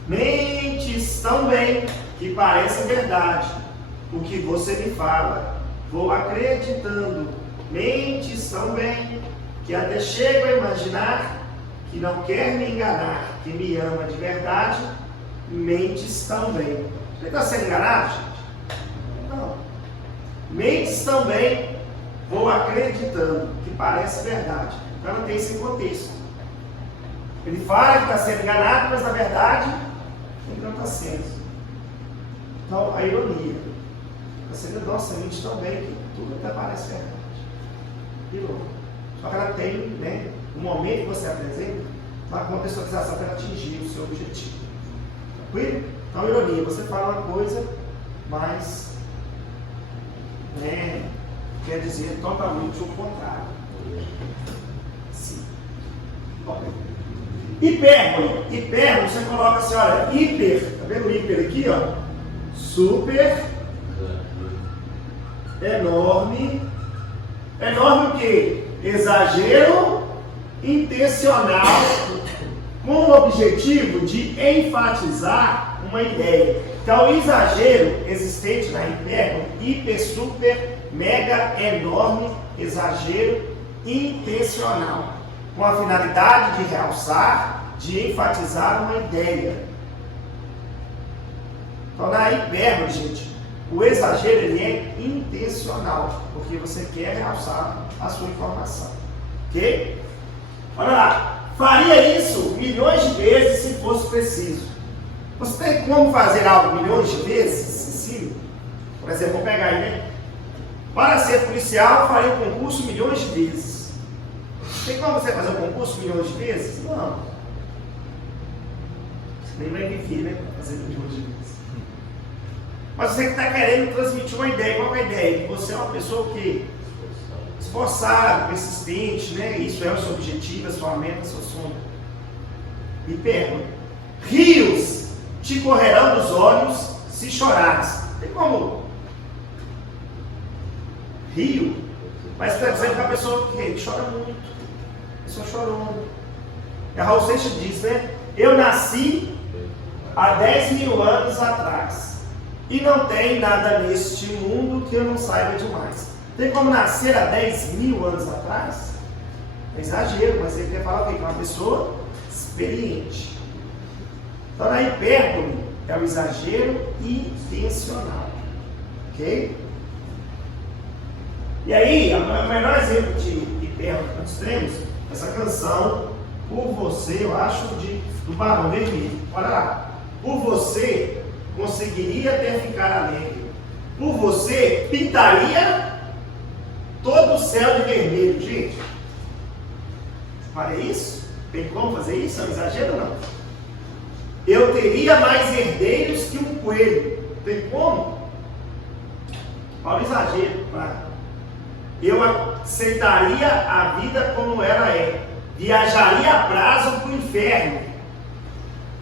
Mentes tão bem que parece verdade o que você me fala. Vou acreditando. Mentes tão bem que até chego a imaginar que não quer me enganar, que me ama de verdade. Mentes tão bem. Você está sendo enganado, gente? Não. Mentes tão bem, vou acreditando que parece verdade. Então não tem esse contexto. Ele fala que está sendo enganado, mas na verdade ele não está sendo. Então a ironia. Está sendo nossa mente tão bem que tudo até parece verdade. E louco. Só que ela tem, né? No momento que você apresenta, uma contextualização para atingir o seu objetivo. Tranquilo? Então, ironia, você fala uma coisa, mas né, quer dizer totalmente o contrário. Sim. Hipérbole. Hipérbole, você coloca assim, olha, hiper, tá vendo o hiper aqui, ó? Super, enorme. Enorme o quê? Exagero intencional com o objetivo de enfatizar uma ideia. Então, o exagero existente na hipérbole, hiper, super, mega, enorme, exagero intencional, com a finalidade de realçar, de enfatizar uma ideia. Então, na hipérbole, gente, o exagero ele é intencional, porque você quer realçar a sua informação. Ok? Olha lá. Faria isso milhões de vezes se fosse preciso. Você tem como fazer algo milhões de vezes? Sim. Por exemplo, vou pegar aí, né? Para ser policial, faria o concurso milhões de vezes. Tem como você fazer o concurso milhões de vezes? Não. Você nem vai viver, né? Para fazer milhões de vezes. Mas você que está querendo transmitir uma ideia. Qual é a ideia? Que você é uma pessoa que esforçada, persistente, né? Isso é o seu objetivo, a sua meta, o seu sonho. E pergunta: rios te correrão dos olhos se chorares. Tem como? Rio? Mas está dizendo que a pessoa que chora muito. A pessoa chorou. E a Raul Seixas diz, né? Eu nasci há 10 mil anos atrás. E não tem nada neste mundo que eu não saiba demais. Tem como nascer há 10 mil anos atrás? É exagero, mas ele quer falar o quê? Que é uma pessoa experiente. Então, na hipérbole é o exagero intencional. Ok? E aí, o melhor exemplo de hipérbole que nós temos, essa canção, Por Você, eu acho, do Barão Vermelho. Olha lá. Por você, conseguiria até ficar alegre. Por você, pintaria todo o céu de vermelho. Gente, olha isso? Tem como fazer isso? É um exagero ou não? Eu teria mais herdeiros que um coelho. Tem como? Olha o exagero. Eu aceitaria a vida como ela é. Viajaria a prazo para o inferno.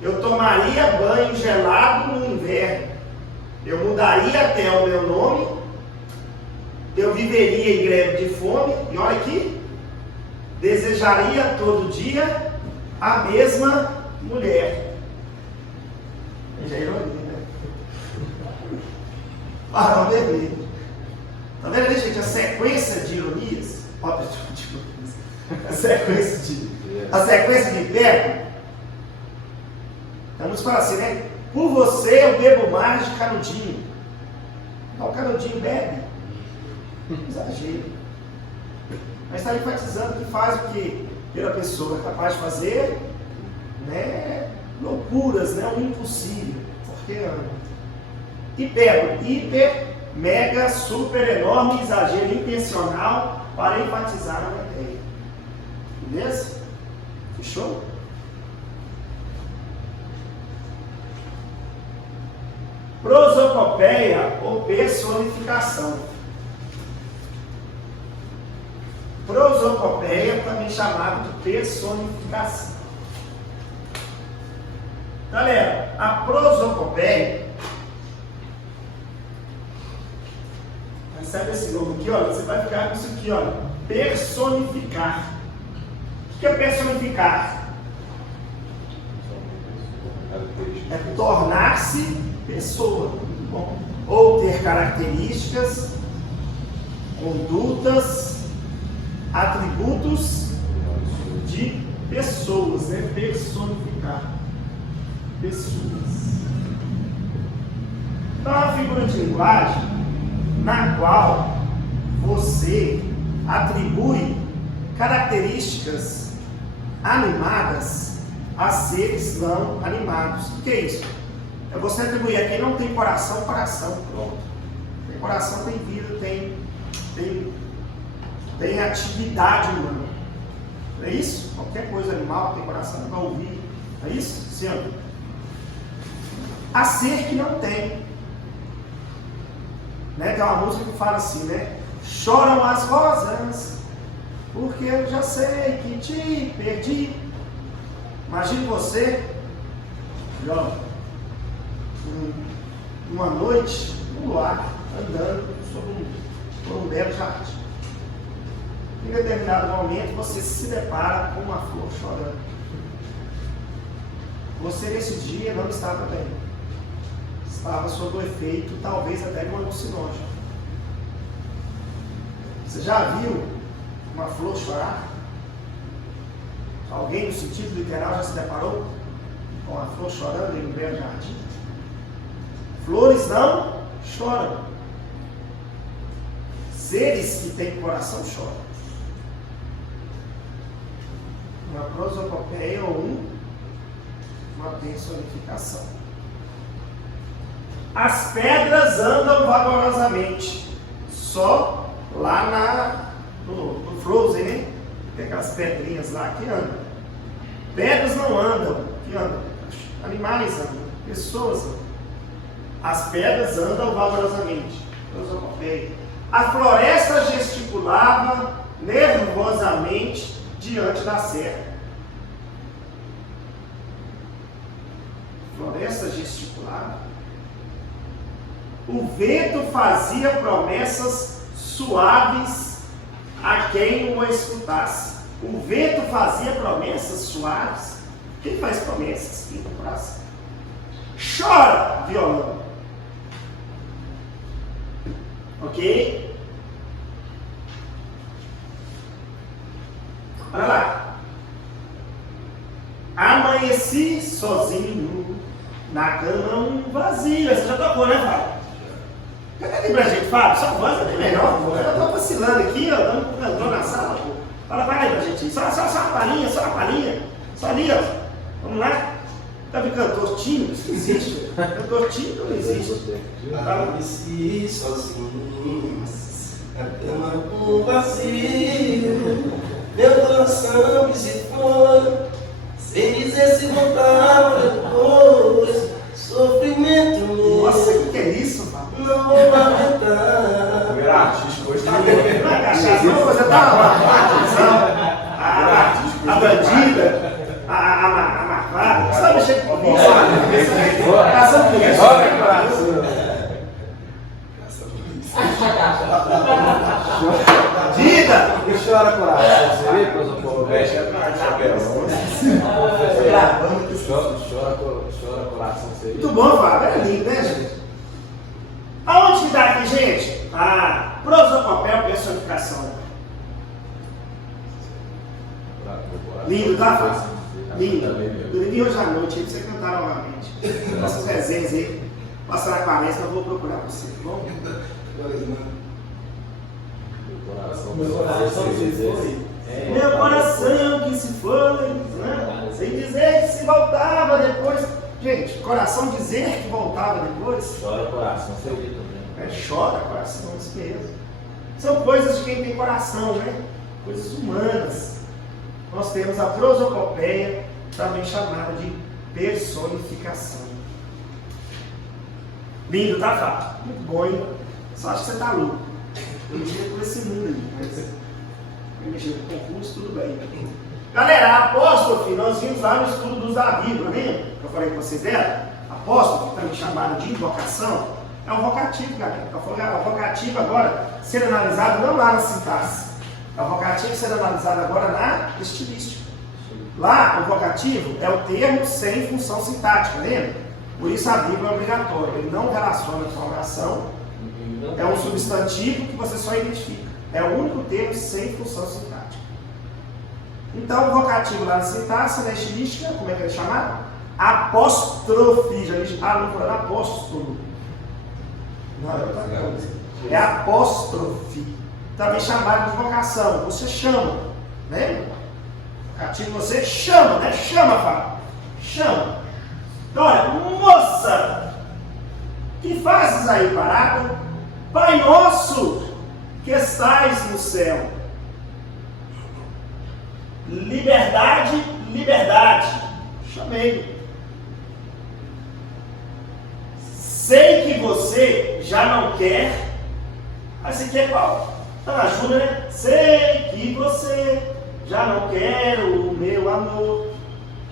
Eu tomaria banho gelado no inverno. Eu mudaria até o meu nome. Eu viveria em greve de fome. E olha aqui. Desejaria todo dia a mesma mulher. Já é ironia, né? Barão Vermelho. Tá vendo ali, gente? A sequência de ironias. A sequência de hipérbole. Vamos falar assim, né? Por você eu bebo mais de canudinho. Então o canudinho bebe. Exagero. Mas está enfatizando que faz o que pela pessoa é capaz de fazer, né? Loucuras, né? O impossível. Porque hipérbole, hiper, mega, super, enorme, exagero intencional para enfatizar uma ideia. Beleza? Fechou? Prosopopeia ou personificação. Prosopopeia, também chamado de personificação. Galera, a prosopopeia, recebe esse nome aqui, olha, você vai ficar com isso aqui, olha, personificar. O que é personificar? É tornar-se pessoa, bom, ou ter características, condutas, atributos de pessoas, né? Personificar pessoas. Então, é uma figura de linguagem na qual você atribui características animadas a seres não animados. O que é isso? É você atribuir a quem não tem coração, coração. Pronto. Tem coração, tem vida, tem atividade humana. Não é isso? Qualquer coisa animal tem coração, vai ouvir. É isso? Sim. A ser que não tem. Né? Tem uma música que fala assim, né? Choram as rosas, porque eu já sei que te perdi. Imagine você, uma noite, no luar, andando por um belo jardim. Em determinado momento, você se depara com uma flor chorando. Você, nesse dia, não estava bem. Estava sob o efeito, talvez até de um alucinógeno. Você já viu uma flor chorar? Alguém, no sentido literal, já se deparou com a flor chorando em um belo jardim? Flores não choram. Seres que têm coração choram. Uma prosopopeia ou uma personificação. As pedras andam vagarosamente. Só lá no Frozen, né? Tem aquelas pedrinhas lá que andam. Pedras não andam, que andam. Animais andam, pessoas andam. As pedras andam vagarosamente. A floresta gesticulava nervosamente diante da serra. Floresta gesticulava. O vento fazia promessas suaves a quem o escutasse. O vento fazia promessas suaves. Quem faz promessas? Quem tem coração? Chora, violão. Ok? Olha lá. Amanheci sozinho na cama vazia. Você já tocou, né, Fábio? Canta ali pra gente, Fábio. Só voz é bem melhor, pô. Eu tô vacilando aqui, ó. Eu tô na sala, pô. Fala, vai aí pra gente. Só uma palhinha, só uma palhinha. Só ali, ó. Vamos lá. Tá vendo cantor tímido? Isso não existe. Cantor tímido não existe. Amanheci sozinho, na cama com vazio, meu coração que se foi, sem dizer se voltava depois, sofrimento meu. Nossa, o que é isso, Fábio? Não vou aguentar. Primeiro artista hoje tá Não é cachaça, não, você tá a bandida, a marvada, você tá mexendo com isso? Coração com Bandida! E chora coração, seria prosopopeia? Chora coração, seria? Muito bom, Fábio, é lindo, né, gente? Aonde que tá aqui, gente? Prosopopeia, personificação. Lindo, tá, Fábio? Lindo. Eu vi hoje à noite aí pra você cantar novamente. Nossas resenhas aí. Passar a quaresma, eu vou procurar você, tá bom? Meu coração que se foi, né? Sem dizer que se voltava depois. Gente, coração dizer que voltava depois. Chora coração, seria também. Chora coração, isso mesmo. São coisas de quem tem coração, né? Coisas humanas. Nós temos a prosopopeia, também chamada de personificação. Lindo, tá, Fábio? Muito bom, hein? Só acho que você tá louco. Eu mexer com esse mundo aí, mas mexer com concurso, tudo bem. Galera, a apóstrofe, nós vimos lá no estudo dos da Bíblia, lembra? Eu falei com vocês dela? Apóstrofe, também chamado de invocação, é um vocativo, galera. O vocativo agora ser analisado não lá na sintaxe. O vocativo ser analisado agora na estilística. Lá, o vocativo é o termo sem função sintática, lembra? Por isso a Bíblia é obrigatória. Ele não relaciona com a oração. É um substantivo que você só identifica. É o único termo sem função sintática. Então, o vocativo lá na sintaxe, na estilística, como é que ele é chamado? Apóstrofe. Já disse, não falando apóstolo. Não, é outra coisa. É apóstrofe. Também chamado de vocação. Você chama. Lembra? Vocativo você chama, né? Chama, Fábio. Chama. Então, olha, moça, que fazes aí parada? Pai nosso, que estais no céu. Liberdade, liberdade. Chamei. Sei que você já não quer. Aí você quer qual? Tá na Júlia, né? Sei que você já não quer o meu amor.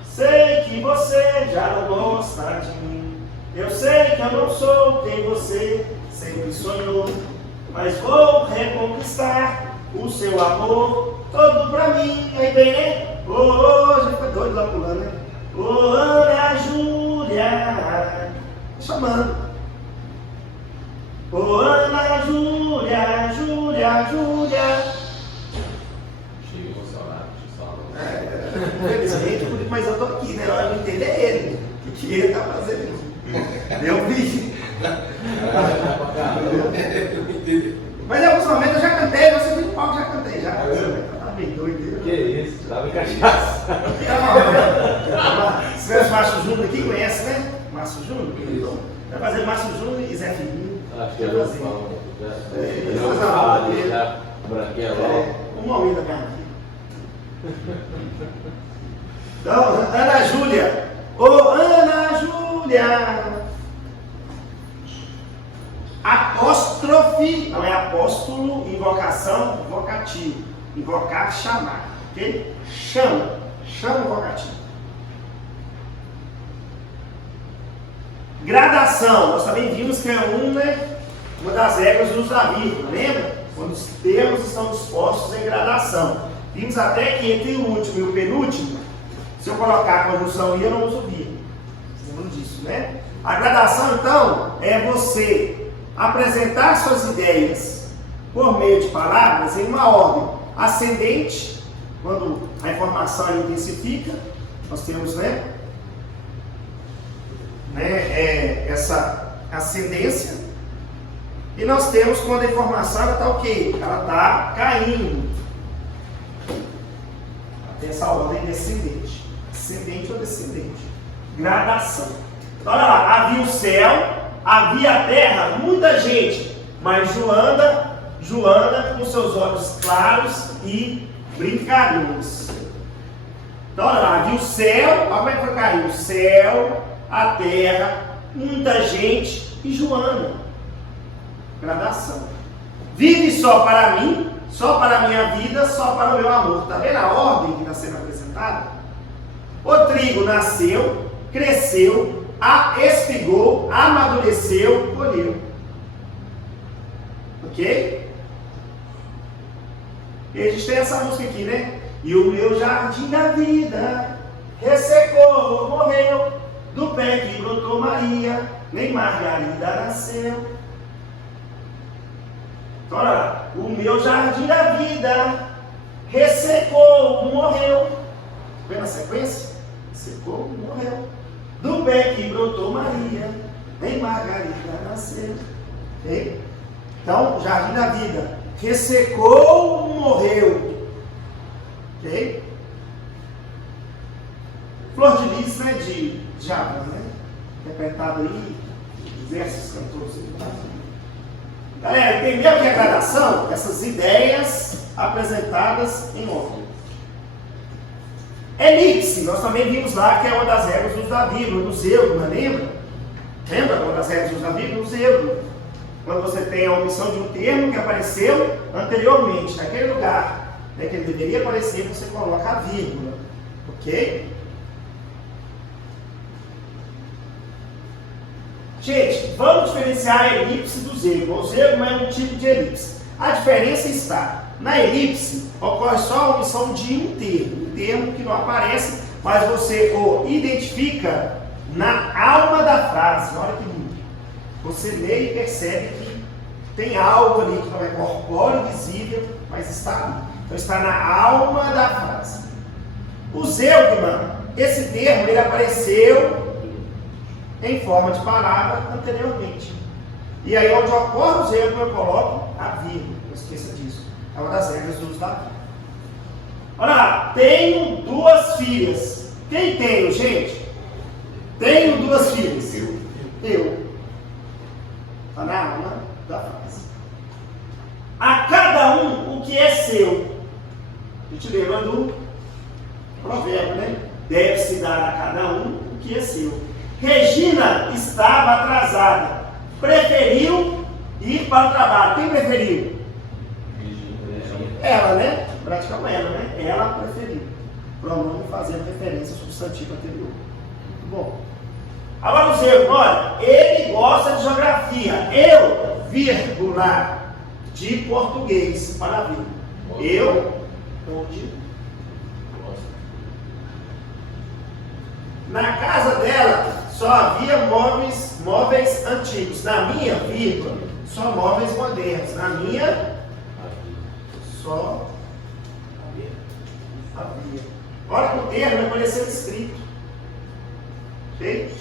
Sei que você já não gosta de mim. Eu sei que eu não sou quem você sempre sonhou. Mas vou reconquistar o seu amor todo pra mim. Aí vem, né? Já foi doido lá pulando, né? Ana Júlia, chamando. Ana Júlia, Júlia, Júlia. Cheio emocionado, Infelizmente, mas eu tô aqui, né? Eu não entendo é ele. O que ele tá fazendo? Eu vi. Mas em alguns momentos eu já cantei, você viu o palco, já cantei, já. Tá bem doido. Que isso, tava em cachaça. Se tivesse Márcio Júnior aqui, conhece, né? Márcio Júnior? Vai fazer Márcio Júnior e Zé Filhinho. Acho que eu falo. Já branqueia logo. Um momento da minha vida. Então, Ana Júlia. Ô, Ana Júlia. Apóstrofe, não é apóstolo, invocação, vocativo. Invocar, chamar. Ok? Chama. Chama o vocativo. Gradação. Nós também vimos que é uma das regras do uso da vírgula. Lembra? Quando os termos estão dispostos em gradação. Vimos até que entre o último e o penúltimo, se eu colocar a conjunção I, eu não uso vírgula. Lembram disso, né? A gradação, então, é você apresentar suas ideias por meio de palavras em uma ordem ascendente, quando a informação intensifica, nós temos, essa ascendência, e nós temos quando a informação está o quê? Ela está caindo. Tem essa ordem descendente. Ascendente ou descendente. Gradação. Então, olha lá, havia o céu, havia a terra, muita gente, mas Joana com seus olhos claros e brincalhões. Então, olha lá, havia o céu, olha como é que foi cair, o céu, a terra, muita gente e Joana. Gradação. Vive só para mim, só para a minha vida, só para o meu amor. Está vendo a ordem que está sendo apresentada? O trigo nasceu, cresceu, espigou, amadureceu, colheu. Ok? E a gente tem essa música aqui, né? E o meu jardim da vida ressecou, morreu, do pé que brotou Maria, nem Margarida nasceu. Então, olha lá, o meu jardim da vida ressecou, morreu. Vendo a sequência? Secou, morreu. Do pé que brotou Maria, nem Margarida nasceu. Okay? Então, jardim da vida ressecou, morreu. Ok? Flor de Lis, né? De Javan, né? Interpretado aí, diversos cantores. Galera, entendeu o que é gradação? Essas ideias apresentadas em ordem. Elipse, nós também vimos lá que é uma das regras do uso da vírgula, no Zeugma, lembra? Lembra uma das regras do uso da vírgula? No Zeugma. Quando você tem a omissão de um termo que apareceu anteriormente, naquele lugar. né, que ele deveria aparecer, você coloca a vírgula, ok? Gente, vamos diferenciar a elipse do zêgoma. O zêgoma é um tipo de elipse. A diferença está, na elipse, ocorre só a omissão de um termo que não aparece, mas você o identifica na alma da frase. Olha que lindo. Você lê e percebe que tem algo ali que não é corpóreo, visível, mas está ali. Então está na alma da frase. O zêgoma, esse termo, ele apareceu em forma de palavra anteriormente. E aí onde ocorre o zêgoma, eu coloco a vírgula. Não esqueça disso. É uma das regras do uso da vírgula. Olha lá, tenho 2 filhas. Quem tenho, gente? Tenho 2 filhas. Eu. Está na alma da frase. A cada um o que é seu. A gente lembra do provérbio, né? Deve-se dar a cada um o que é seu. Regina estava atrasada. Preferiu ir para o trabalho. Quem preferiu? Ela, né? Praticamente ela, né? Ela preferiu. Pronome fazendo referência ao substantivo anterior. Muito bom. Agora o zêgoma, olha, ele gosta de geografia. Eu, vírgula, de português. Para vírgula. Eu, onde? Na casa dela só havia móveis antigos. Na minha, vírgula, só móveis modernos. Na minha, só havia. Olha que o termo apareceu escrito. Ok?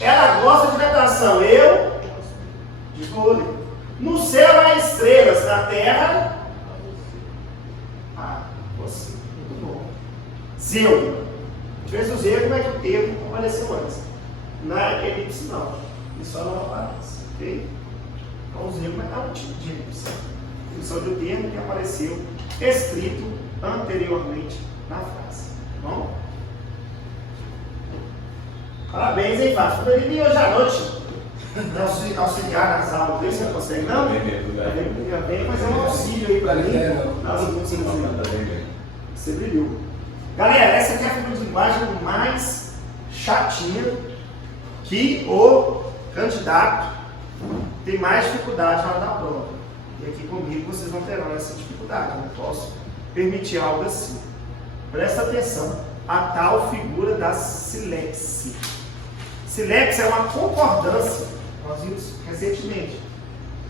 Ela gosta de natação. Eu, de vôlei. No céu há estrelas. Na terra, você. Muito bom. Zêgoma. Fez o zêgoma é que o termo apareceu antes. Na elipse não. Ele só não aparece. Ok? Então o zêgoma é um tipo de elipse. Função de um termo que apareceu escrito anteriormente na frase. Tá bom? Parabéns, hein, Fábio? Foi ali hoje à noite. Auxiliar nas aulas. Vê se você consegue, não? Vem fazer um auxílio aí pra mim. Você brilhou. Galera, essa aqui é a figura de linguagem mais chatinha que o candidato tem mais dificuldade na hora da prova. E aqui comigo vocês não terão essa dificuldade. Eu não posso permitir algo assim. Presta atenção. A tal figura da silepse. Silepse é uma concordância. Nós vimos recentemente.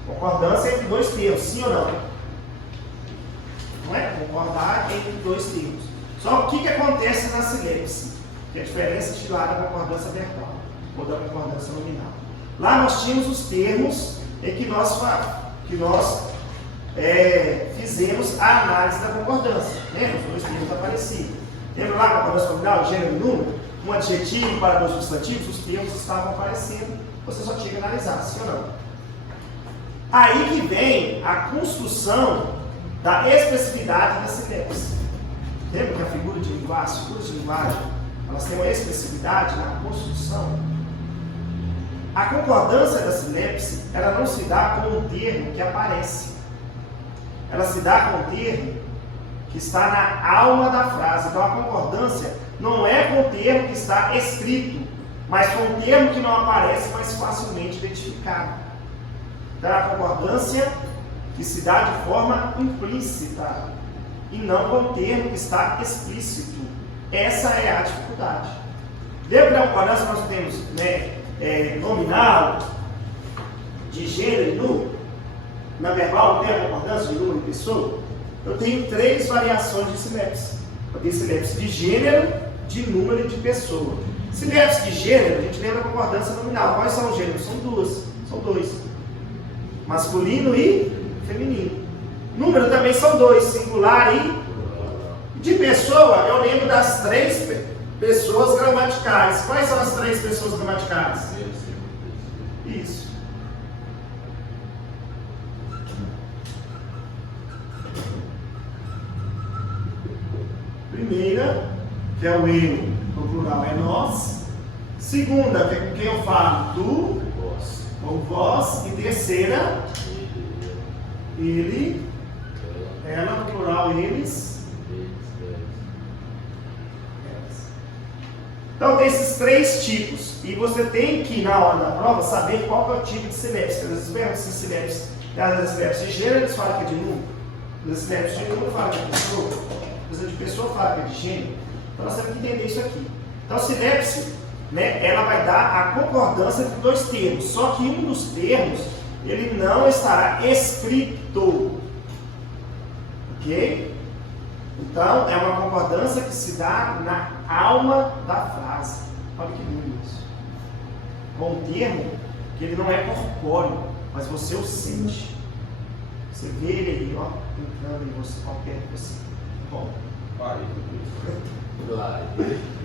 Concordância entre 2 termos, sim ou não? Não é? Concordar entre 2 termos. Só o que acontece na silepse? Que é a diferença estilar da concordância verbal ou da concordância nominal. Lá nós tínhamos os termos em que nós fizemos a análise da concordância. Lembra? Os 2 termos apareciam. Lembra lá a concordância nominal, gênero e número? Um adjetivo para 2 substantivos, os termos estavam aparecendo. Você só tinha que analisar, sim ou não? Aí que vem a construção da expressividade da silepse. Lembra que a figura de linguagem, as figuras de linguagem, elas têm uma expressividade na construção? A concordância da silepse, ela não se dá com um termo que aparece. Ela se dá com um termo que está na alma da frase. Então a concordância não é com o termo que está escrito, mas com um termo que não aparece, mas facilmente identificado. Então a concordância que se dá de forma implícita e não com o termo que está explícito. Essa é a dificuldade. Lembra da concordância que nós temos, né, nominal, de gênero e número? Na verbal tem a concordância de número e pessoa? Eu tenho 3 variações de silepse. Eu tenho silepse de gênero, de número e de pessoa. Silepse de gênero, a gente lembra a concordância nominal. Quais são os gêneros? São 2. Masculino e feminino. Número também são 2, singular e de pessoa. Eu lembro das 3 pessoas gramaticais. Quais são as 3 pessoas gramaticais? Isso. Primeira, que é o eu, no plural é nós. Segunda, que é com quem eu falo, tu ou vós. E terceira, ele, ela, no plural qual eles? Então tem esses 3 tipos. E você tem que, na hora da prova, saber qual que é o tipo de sinépse. Às vezes perguntam se sinépse, as sinépse de gênero, eles falam que é de número. As sinépse de número falam que é de pessoa. As de pessoa falam que é de gênero. Então nós temos que entender isso aqui. Então a sinépse, né, ela vai dar a concordância entre 2 termos. Só que um dos termos, ele não estará escrito. Ok? Então, é uma concordância que se dá na alma da frase. Olha que lindo isso. Com um termo que ele não é corpóreo, mas você o sente. Você vê ele aí, ó, entrando em você, qualquer de você. Bom.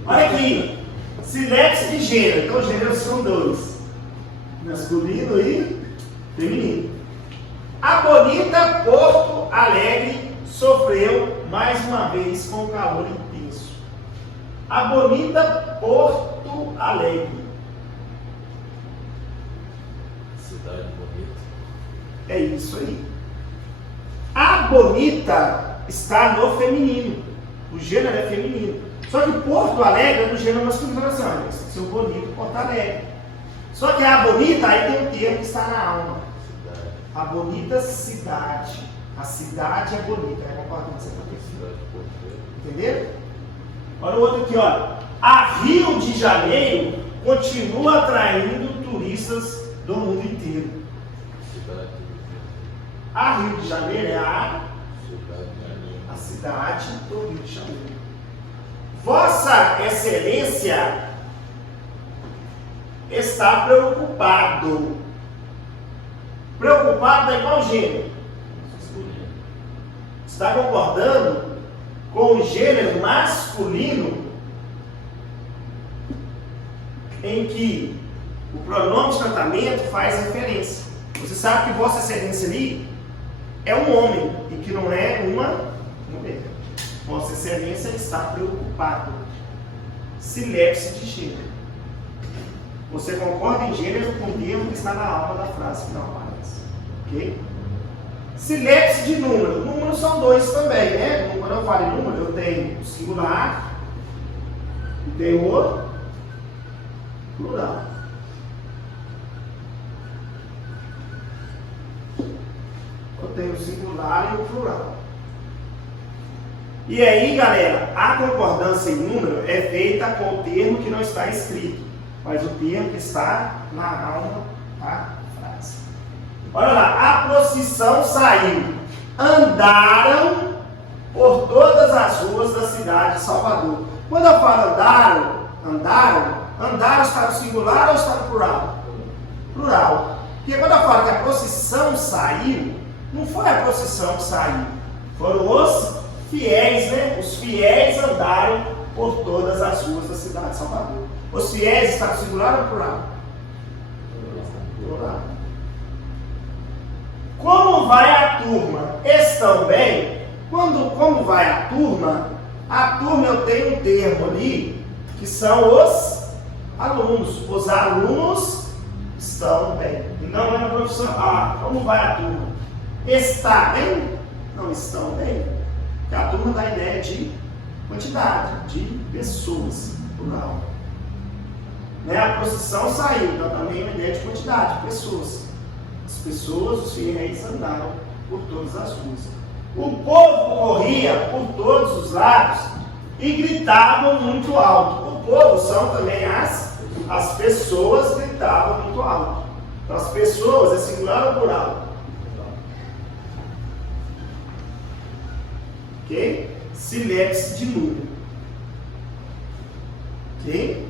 Olha aqui. Sinépse de gênero. Então, gêneros são 2. Masculino e feminino. A bonita Porto Alegre sofreu mais uma vez com o calor intenso. A bonita Porto Alegre. Cidade bonita. É isso aí. A bonita está no feminino. O gênero é feminino. Só que Porto Alegre é do gênero masculino. Tem que ser o bonito Porto Alegre. Só que a bonita, aí tem um termo que está na alma. Cidade. A bonita cidade. A cidade é bonita. É uma concordância com isso. Entenderam? Olha o outro aqui, olha. A Rio de Janeiro continua atraindo turistas do mundo inteiro. Cidade. A Rio de Janeiro é a Cidade. cidade do Rio de Janeiro. Vossa Excelência está preocupado. Preocupado é qual gênero? Está concordando com o gênero masculino em que o pronome de tratamento faz referência. Você sabe que Vossa Excelência ali é um homem e que não é uma mulher. Vossa Excelência está preocupado. Sinépse de gênero. Você concorda em gênero com o termo que está na alma da frase que não aparece. Ok? Sinépse de número. Números são 2 também, né? Quando eu falo em número, eu tenho o singular e tenho o plural. Eu tenho o singular e o plural. E aí, galera, a concordância em número é feita com o termo que não está escrito, mas o termo que está na alma da frase. Olha lá, a procissão saiu. Andaram por todas as ruas da cidade de Salvador. Quando eu falo andaram está no singular ou está no plural? Plural. Porque quando eu falo que a procissão saiu, não foi a procissão que saiu, foram os fiéis, né? Os fiéis andaram por todas as ruas da cidade de Salvador. Os fiéis está no singular ou plural? Plural. Como vai a turma? Estão bem? Como vai a turma eu tenho um termo ali, que são os alunos. Os alunos estão bem. E não é uma profissão. Como vai a turma? Está bem? Não estão bem? Porque a turma dá a ideia de quantidade, de pessoas, plural. Né? A procissão saiu, dá também uma ideia de quantidade, de pessoas. As pessoas, os fiéis, andaram por todas as ruas. O povo corria por todos os lados e gritavam muito alto. O povo são também as pessoas gritavam muito alto. Então, as pessoas é singular ou plural? Ok? Sinépse de número. Ok?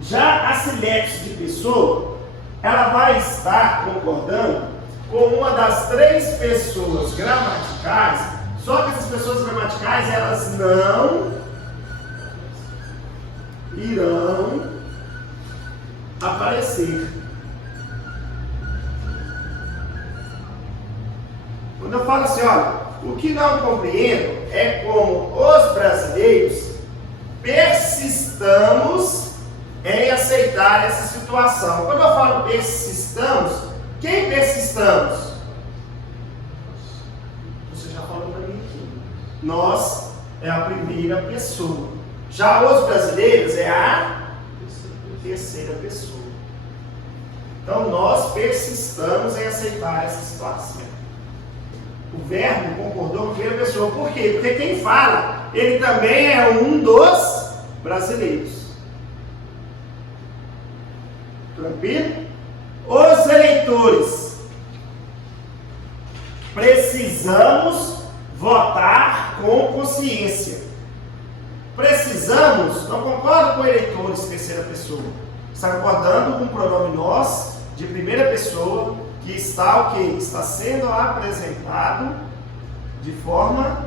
Já a sinépse de pessoa, ela vai estar concordando com uma das 3 pessoas gramaticais, só que essas pessoas gramaticais, elas não irão aparecer. Quando eu falo assim, olha, o que não compreendo é como os brasileiros persistamos em aceitar essa situação. Quando eu falo persistamos, quem persistamos? Você já falou para mim. Nós é a primeira pessoa. Já os brasileiros é a terceira pessoa. Então nós persistamos em aceitar essa situação. O verbo concordou com a primeira pessoa. Por quê? Porque quem fala, ele também é um dos brasileiros. Tranquilo? Os eleitores. Precisamos votar com consciência. Precisamos, não concorda com eleitores terceira pessoa. Está concordando com o pronome nós, de primeira pessoa, que está o quê? Está sendo apresentado de forma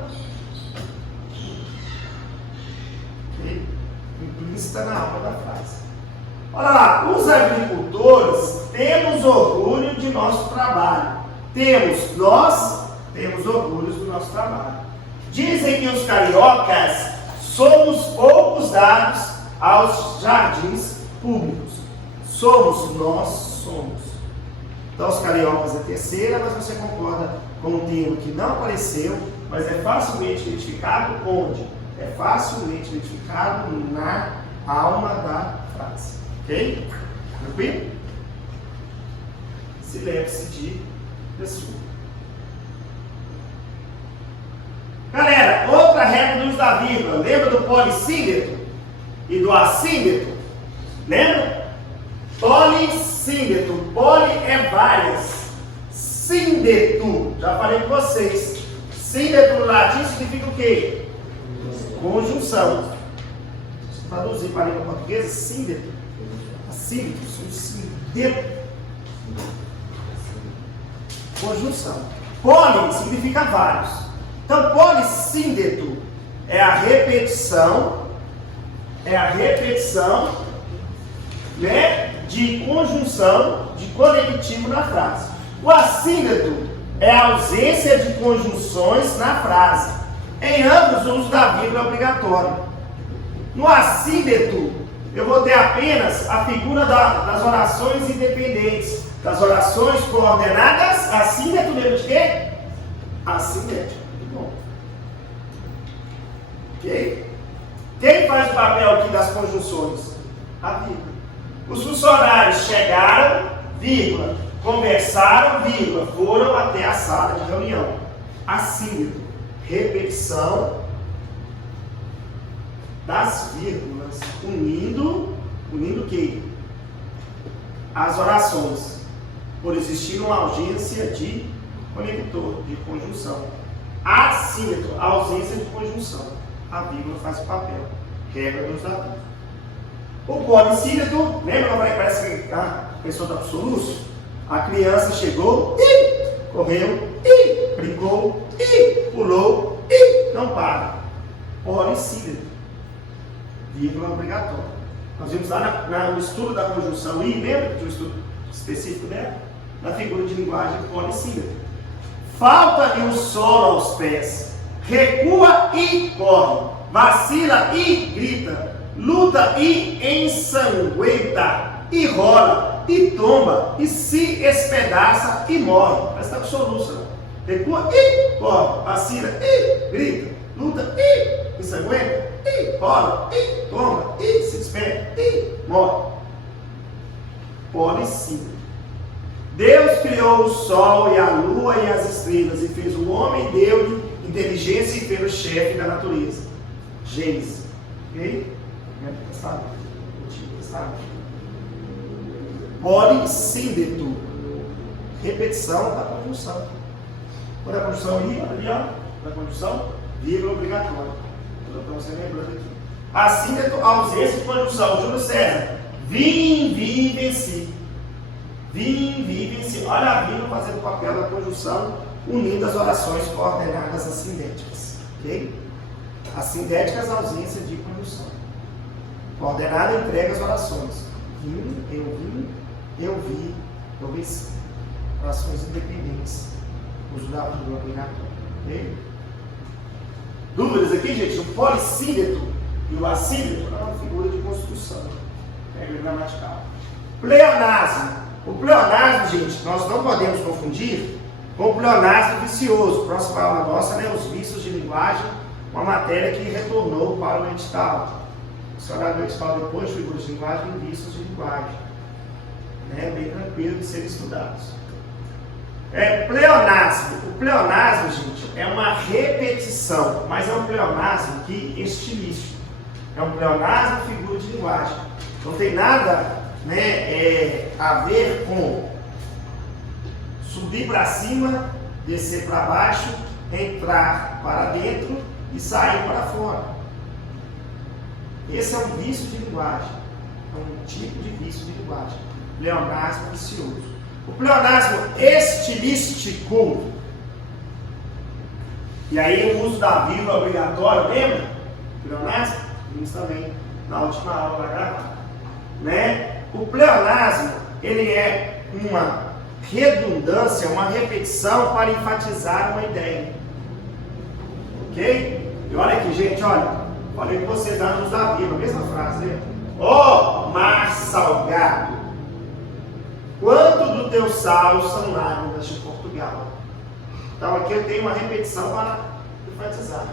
implícita na alma da frase. Olha lá, os agricultores temos orgulho de nosso trabalho. Nós temos orgulho do nosso trabalho. Dizem que os cariocas somos poucos dados aos jardins públicos. Nós somos. Então os cariocas é terceira, mas você concorda com um termo que não apareceu, mas é facilmente identificado onde? É facilmente identificado na alma da frase. Ok? Tranquilo? Se lembre-se de pessoa. Galera, outra regra do uso da vírgula. Lembra do polissílabo e do assílabo? Lembra? Polissílabo. Poli é várias. Síndeto. Já falei com vocês. Síndeto no latim significa o quê? Conjunção. Se traduzir para a língua portuguesa, síndeto. Assílabo. Síndeto. Conjunção. Poli significa vários. Então, polissíndeto é a repetição, né, de conjunção, de conectivo na frase. O assíndeto é a ausência de conjunções na frase. Em ambos, o uso da vírgula é obrigatório. No assíndeto, eu vou ter apenas a figura das orações independentes, das orações coordenadas. Assíndeto lembra de quê? Assíndeto. Bom. Ok? Quem faz o papel aqui das conjunções? A vírgula. Os funcionários chegaram, vírgula, conversaram, vírgula, foram até a sala de reunião. Assíndeto. Repetição das vírgulas, unindo o quê? As orações, por existir uma ausência de conector, de conjunção. Assíndeto, ausência de conjunção. A vírgula faz o papel. Regra dos dados. O polissílabo, lembra? Parece que a pessoa está com soluço. A criança chegou, correu, brincou, pulou, não para. Polissílabo. Vírgula obrigatória. Nós vimos lá no estudo da conjunção I, lembra de um estudo específico dela? Na figura de linguagem polissílabo. Falta-lhe o solo aos pés, recua e corre, vacila e grita, luta e ensanguenta, e rola, e tomba, e se espedaça e morre. Parece que está com soluço, né? Recua e corre, vacila e grita, luta e ensanguenta, e rola, e tomba, e se despede e morre. Polissílabo. Deus criou o sol e a lua e as estrelas, e fez o homem e deu-lhe inteligência e fez o chefe da natureza. Gênesis. Ok? Antigo Testamento. Polissíndeto. Repetição da conjunção. Quando a conjunção I, ali ó, da conjunção, vírgula obrigatória. Então você lembrando aqui. Assíndeto, ausência de conjunção. Júlio César. Vim, vi, venci. Vim, vi, venci. Olha a vírgula fazendo o papel da conjunção, unindo as orações coordenadas assindéticas. Ok? Assindéticas, ausência de conjunção. Coordenada entrega as orações. Vim, eu vi, eu venci. Orações independentes. Uso da vírgula obrigatória. Ok? Dúvidas aqui, gente? O polissíndeto e o assíndeto é uma figura de construção. Regra gramatical. Pleonasmo. O pleonasmo, gente, nós não podemos confundir com o pleonasmo vicioso. Próxima aula nossa, né? Os vícios de linguagem uma matéria que retornou para o edital. O dicionário do edital depois de figuras de linguagem e vícios de linguagem. Bem tranquilo de serem estudados. Pleonasmo. O pleonasmo, gente, é uma repetição, mas é um pleonasmo que estilístico. É um pleonasmo figura de linguagem. Não tem nada a ver com subir para cima, descer para baixo, entrar para dentro e sair para fora. Esse é um vício de linguagem. É um tipo de vício de linguagem. Pleonasmo vicioso. O pleonasmo estilístico. E aí o uso da vírgula obrigatório, lembra? Pleonasmo? Vimos também na última aula gravada. O pleonasmo, ele é uma redundância, uma repetição para enfatizar uma ideia. Ok? E olha aqui, gente, olha. Falei com vocês lá no uso da vírgula, a mesma frase, né? Ó mar salgado, quanto do teu sal são lágrimas de Portugal. Então aqui eu tenho uma repetição para enfatizar.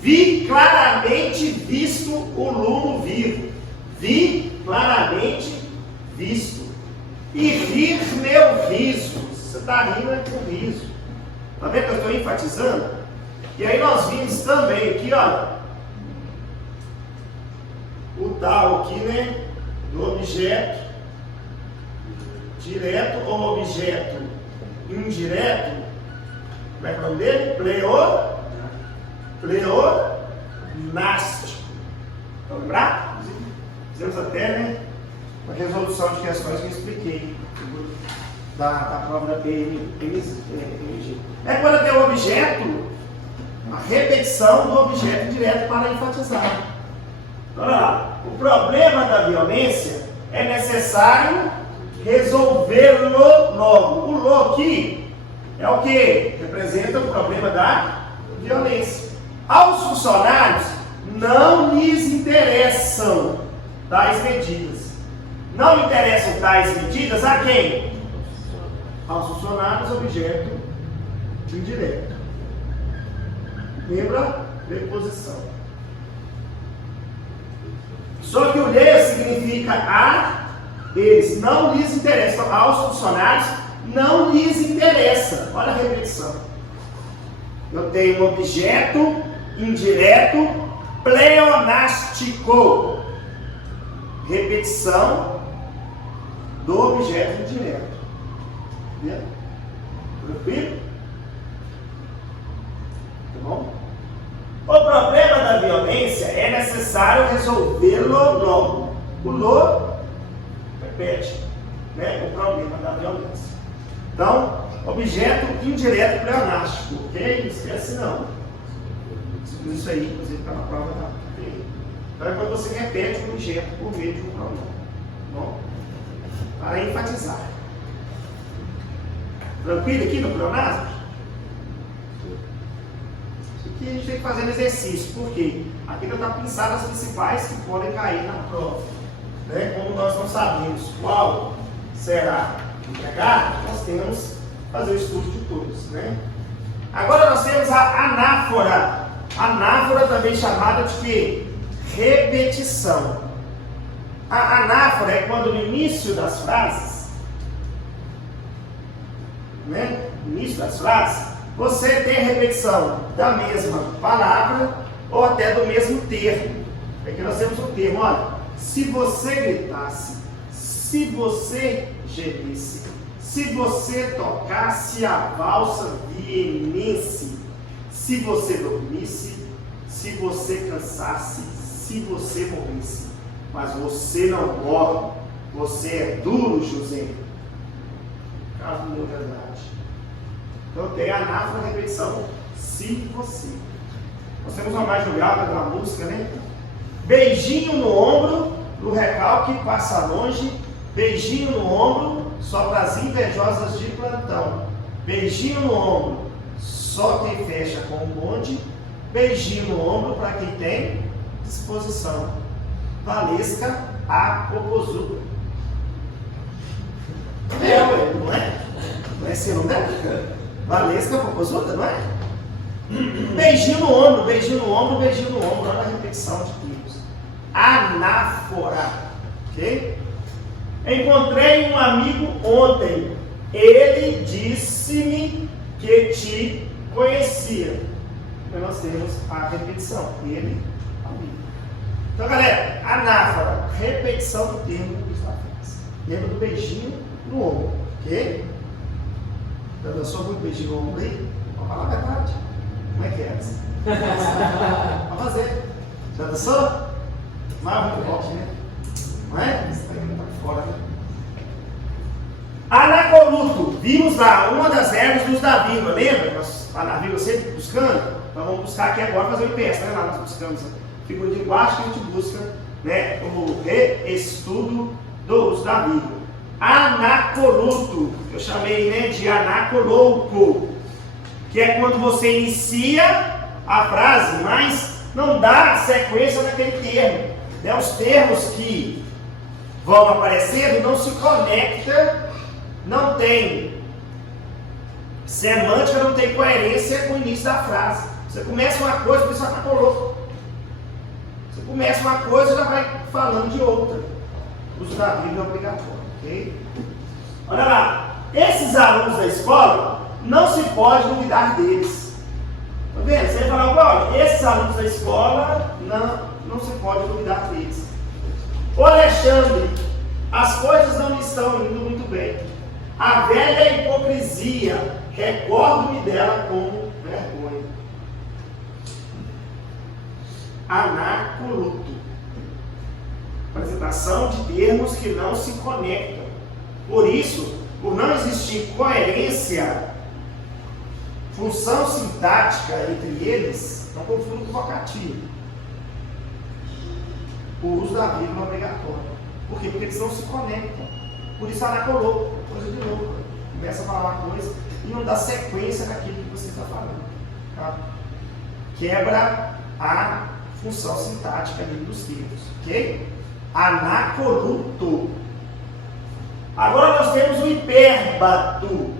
Vi claramente visto o lume vivo. Vi claramente visto. E rir meu riso. Você está rindo com riso. Está vendo que eu estou enfatizando? E aí nós vimos também aqui, olha, o tal aqui, do objeto direto ou objeto indireto. Como é que é o nome dele? Pleonástico. Vamos lembrar? Fizemos até, uma resolução de questões que eu expliquei da prova da PMG. É quando tem um objeto, a repetição do objeto direto para enfatizar. Olha lá, o problema da violência é necessário resolvê-lo logo. O lo aqui é o que representa o problema da violência. Aos funcionários não lhes interessam tais medidas. Não interessam tais medidas a quem? Aos funcionários, objeto indireto. Lembra? Preposição. Só que o lhes significa a eles. Não lhes interessa. Então, aos funcionários não lhes interessa. Olha a repetição. Eu tenho um objeto indireto pleonástico. Repetição do objeto indireto. Tranquilo? Tá bom? O problema da violência é necessário resolvê-lo logo. O lo repete, o problema da violência. Então, objeto indireto pleonástico, ok? Não esquece não. Isso aí, inclusive, está na prova da PMG. Então é quando você repete um objeto por meio de um pronome. Tá bom? Para enfatizar. Tranquilo aqui no pleonasmo? Isso aqui a gente tem que fazer no exercício. Por quê? Aqui já está pensado as principais que podem cair na prova. Como nós não sabemos qual será empregado, nós temos que fazer o estudo de todos. Agora nós temos a anáfora. Anáfora também chamada de quê? Repetição. A anáfora é quando no início das frases, no início das frases, você tem a repetição da mesma palavra ou até do mesmo termo. Aqui nós temos um termo, olha. Se você gritasse, se você gemesse, se você tocasse a valsa vienense, se você dormisse, se você cansasse, se você morresse. Mas você não morre, você é duro, José. Caso não é verdade. Então tem a anáfora repetição, se você. Nós temos uma mais jogar da música, Beijinho no ombro, no recalque passa longe. Beijinho no ombro, só para as invejosas de plantão. Beijinho no ombro, só quem fecha com o bonde. Beijinho no ombro para quem tem disposição. Valesca a Popozuda. Não é? Não é esse nome dela? Valesca Popozuda, não é? Beijinho no ombro, beijinho no ombro, beijinho no ombro. Olha a repetição de termos. Anáfora. Ok? Encontrei um amigo ontem. Ele disse-me que te conhecia. Então nós temos a repetição. Ele, amigo. Então, galera, anáfora, repetição do termo do frase. Lembra do beijinho no ombro. Ok? Já dançou muito beijinho no ombro aí? Vamos falar a verdade. Como é que é essa? Vamos fazer. Já dançou? Mas muito forte, né? Não é? Isso aí tá fora, né? Anacoluto. Vimos lá uma das ervas dos da vírgula. Lembra? Nós na vírgula sempre buscando. Então vamos buscar aqui agora fazer o inverso, né? Lá nós buscamos a figura de linguagem que a gente busca, né? O reestudo do uso da vírgula. Anacoluto. Eu chamei, né, de anacolouco. Que é quando você inicia a frase, mas não dá sequência naquele termo. Né? Os termos que vão aparecendo não se conectam, não tem semântica, não tem coerência com o início da frase. Você começa uma coisa, você já colocou. Você começa uma coisa e já vai falando de outra. O uso da vírgula é obrigatório, ok? Olha lá, esses alunos da escola, não se pode duvidar deles. Tá vendo? Você vai falar, olha, esses alunos da escola, não se pode duvidar deles. Ô Alexandre, as coisas não estão indo muito bem. A velha hipocrisia, recordo-me dela como vergonha. Anacoluto. Apresentação de termos que não se conectam. Por isso, por não existir coerência, função sintática entre eles, não confunda com vocativo. O uso da vírgula é obrigatório. Por quê? Porque eles não se conectam. Por isso anacolou, coisa de louco. Começa a falar uma coisa e não dá sequência naquilo que você está falando. Tá? Quebra a função sintática ali dos termos. Ok? Anacoluto. Agora nós temos o hipérbato,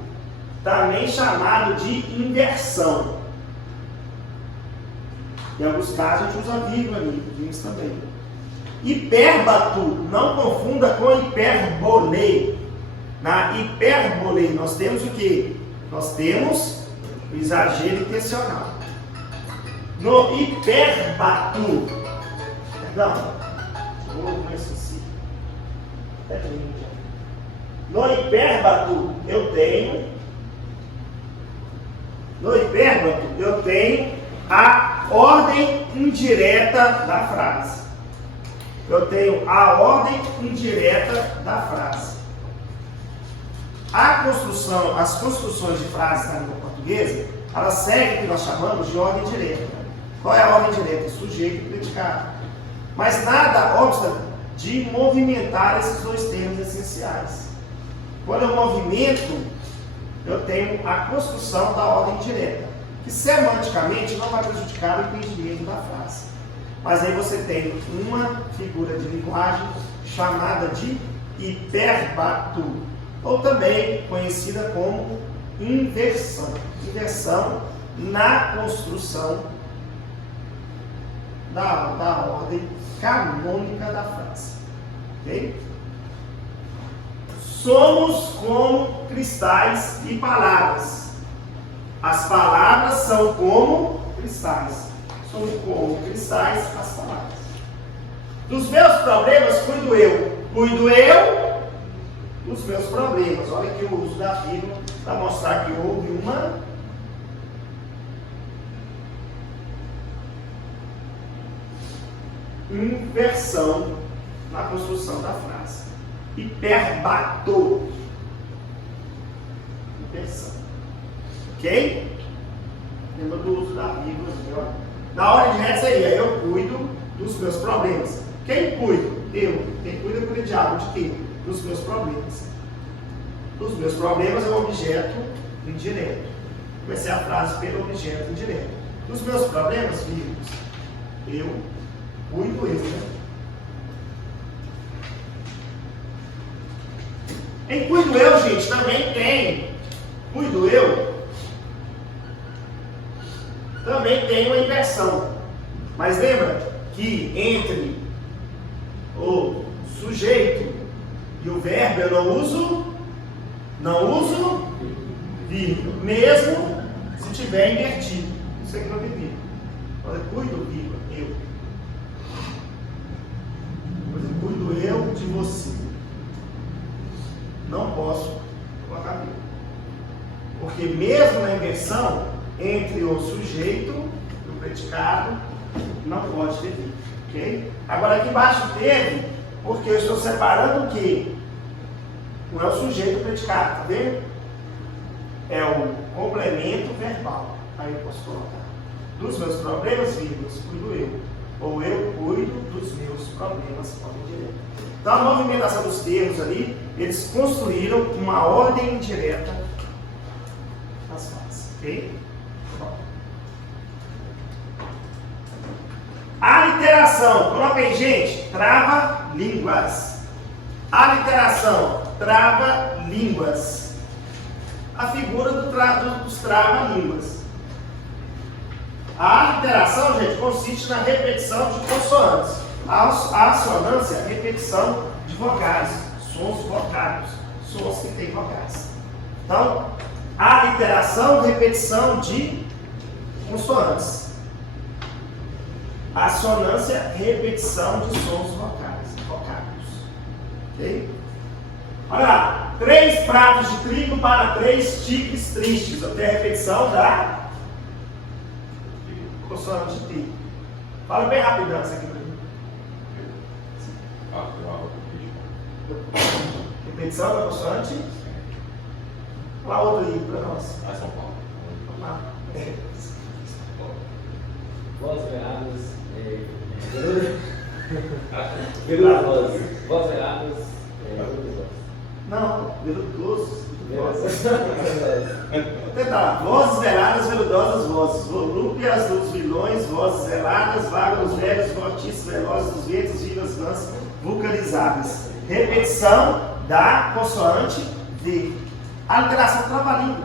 também chamado de inversão. Em alguns casos a gente usa vírgula ali, vimos também. Hipérbato, não confunda com hipérbole. Na hipérbole nós temos o que? Nós temos o exagero intencional. No hipérbato, no hipérbato eu tenho a ordem indireta da frase. Eu tenho a ordem indireta da frase. As construções de frases na língua portuguesa, elas seguem o que nós chamamos de ordem direta. Qual é a ordem direta? Sujeito e predicado. Mas nada obsta de movimentar esses dois termos essenciais. Quando eu movimento, eu tenho a construção da ordem direta, que semanticamente não vai prejudicar o entendimento da frase. Mas aí você tem uma figura de linguagem chamada de hipérbato, ou também conhecida como inversão. Inversão na construção da ordem canônica da frase. Ok? Somos como cristais e palavras. As palavras são como cristais. Somos como cristais as palavras. Dos meus problemas cuido eu. Cuido eu dos meus problemas. Olha aqui o uso da vírgula para mostrar que houve uma inversão na construção da frase. Hipérbato. Inversão. Ok? Lembra do uso da vírgula. Na ordem direta seria: eu cuido dos meus problemas. Quem cuida? Eu. Quem cuida cuida de algo. De quê? Dos meus problemas. Os meus problemas é o objeto indireto. Comecei a frase pelo objeto indireto. Dos meus problemas, vírgulas. Eu cuido eu, né? Em cuido eu, gente, também tem cuido eu também tem uma inversão. Mas lembra que entre o sujeito e o verbo eu não uso vírgula, mesmo se tiver invertido. Isso aqui não tem vírgula. Olha, cuido, vírgula, eu. Por exemplo, cuido eu de você. Não posso colocar vírgula. Porque mesmo na inversão, entre o sujeito e o predicado, não pode ter vírgula. Okay? Agora aqui embaixo teve, porque eu estou separando o quê? Não é o sujeito e o predicado, tá vendo? É o complemento verbal. Aí eu posso colocar. Dos meus problemas, vírgulas, cuido eu. Ou eu cuido dos meus problemas, ordem direta. Então a movimentação dos termos ali, eles construíram uma ordem indireta nas frases. Ok? Bom. Aliteração. Coloca aí, gente. Trava-línguas. Aliteração. Trava-línguas. A figura dos trava-línguas. A aliteração, gente, consiste na repetição de consoantes. A assonância, repetição de vogais, sons vocálicos, sons que têm vogais. Então, a aliteração, repetição de consoantes. A assonância, repetição de sons vocálicos. Ok? Olha lá, 3 pratos de trigo para 3 tigres tristes. Eu tenho a repetição da consoante T. Fala bem rapidão isso aqui para mim. Repetição da consoante. Fala outra aí para nós. São Paulo. Vamos lá. Vozes veradas. Veludosas. Vozes veradas. Veludosas. Não, veludosos. Vou tentar. Vozes veladas, veludosas vozes. Volúpias dos vilões, vozes veladas, vagos dos velhos, fortíssimos, velozes dos ventos, vivas vãs, vulcanizadas. Repetição da consoante V. A alteração trava-língua.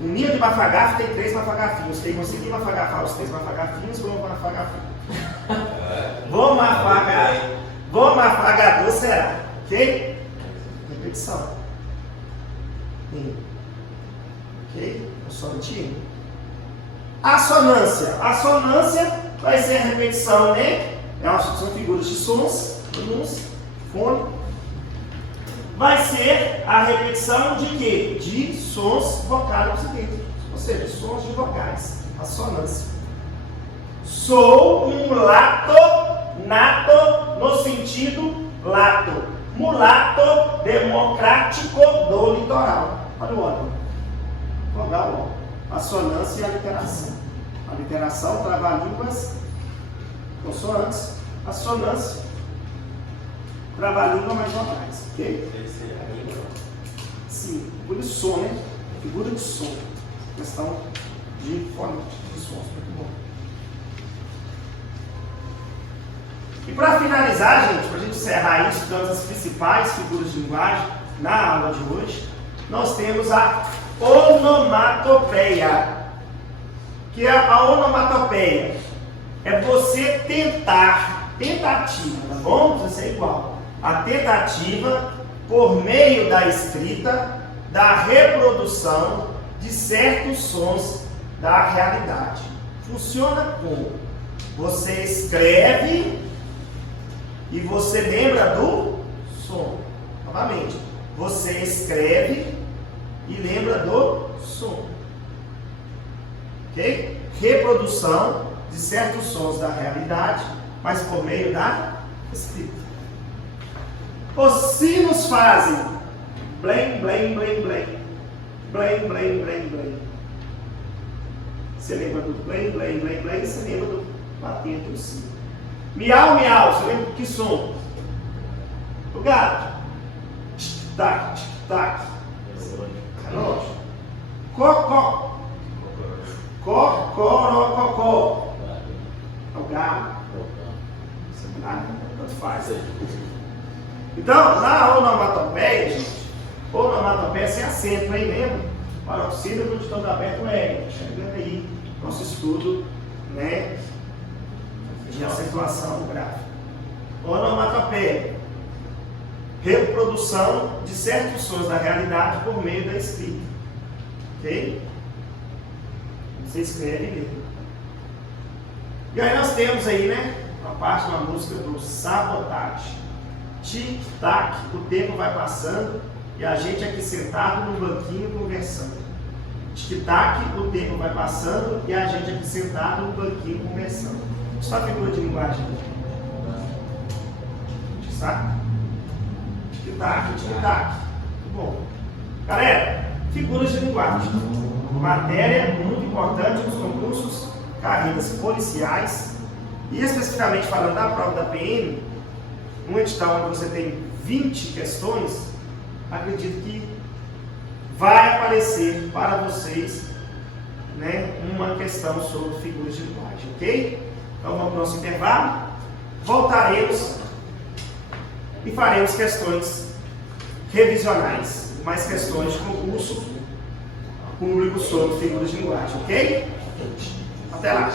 Um ninho de mafagafo tem 3 mafagafinhos. Quem conseguir mafagafar os 3 mafagafinhos, vão mafagafinho. Vou mafagador será. Ok? Repetição. Ok? Consoante I. Assonância. Assonância vai ser a repetição, né? São figuras de sons, pronúncia, fone. Vai ser a repetição de quê? De sons vocálicos idênticos. Ou seja, sons de vogais. Assonância. Sou um mulato, nato, no sentido lato. Mulato democrático do litoral. Olha o órgão. Vogal, ó. Assonância e aliteração. Aliteração, trava-línguas, consoantes, assonância, trava-língua mais vogais. Ok? Sim, figura de som, né? Figura de som. Questão de fonética, de sons. Muito bom. E para finalizar, gente, para a gente encerrar isso, dando as principais figuras de linguagem na aula de hoje, nós temos a onomatopeia. Que é a onomatopeia? É você tentar, tentativa, tá bom? Precisa ser igual. A tentativa, por meio da escrita, da reprodução de certos sons da realidade. Funciona como? Você escreve e você lembra do som. Novamente, você escreve e lembra do som. Ok? Reprodução de certos sons da realidade, mas por meio da escrita. Os sinos fazem blém, blém, blém, blém. Blém, blém, blém, blém. Você lembra do blém, blém, blém, blém, você lembra do batente do sino. Miau, miau, você lembra de que som? O gato. Tic-tac, tic-tac. Relógio. Cocó. Cocorococó. É o galo. Tanto faz. Então, na onomatopeia, gente, onomatopeia sem acento, hein? Lembra? Paroxítono de todo aberto é, chegando aí, nosso estudo, né, de acentuação gráfica. Onomatopeia, reprodução de certos sons da realidade por meio da escrita. Ok? Você escreve mesmo. E aí nós temos aí, né, a parte da música do Sabotagem. Tic-tac, o tempo vai passando e a gente aqui sentado no banquinho conversando. Tic-tac, o tempo vai passando e a gente aqui sentado no banquinho conversando. Isso é uma figura de linguagem. Tic-tac, tic-tac, tic-tac. Muito bom. Galera, figuras de linguagem. Matéria muito importante nos concursos, carreiras policiais e especificamente falando da prova da PM, um edital onde você tem 20 questões, acredito que vai aparecer para vocês, né, uma questão sobre figuras de linguagem, ok? Então vamos para o nosso intervalo, voltaremos e faremos questões revisionais, mais questões de concurso público sobre figuras de linguagem, ok? Até lá!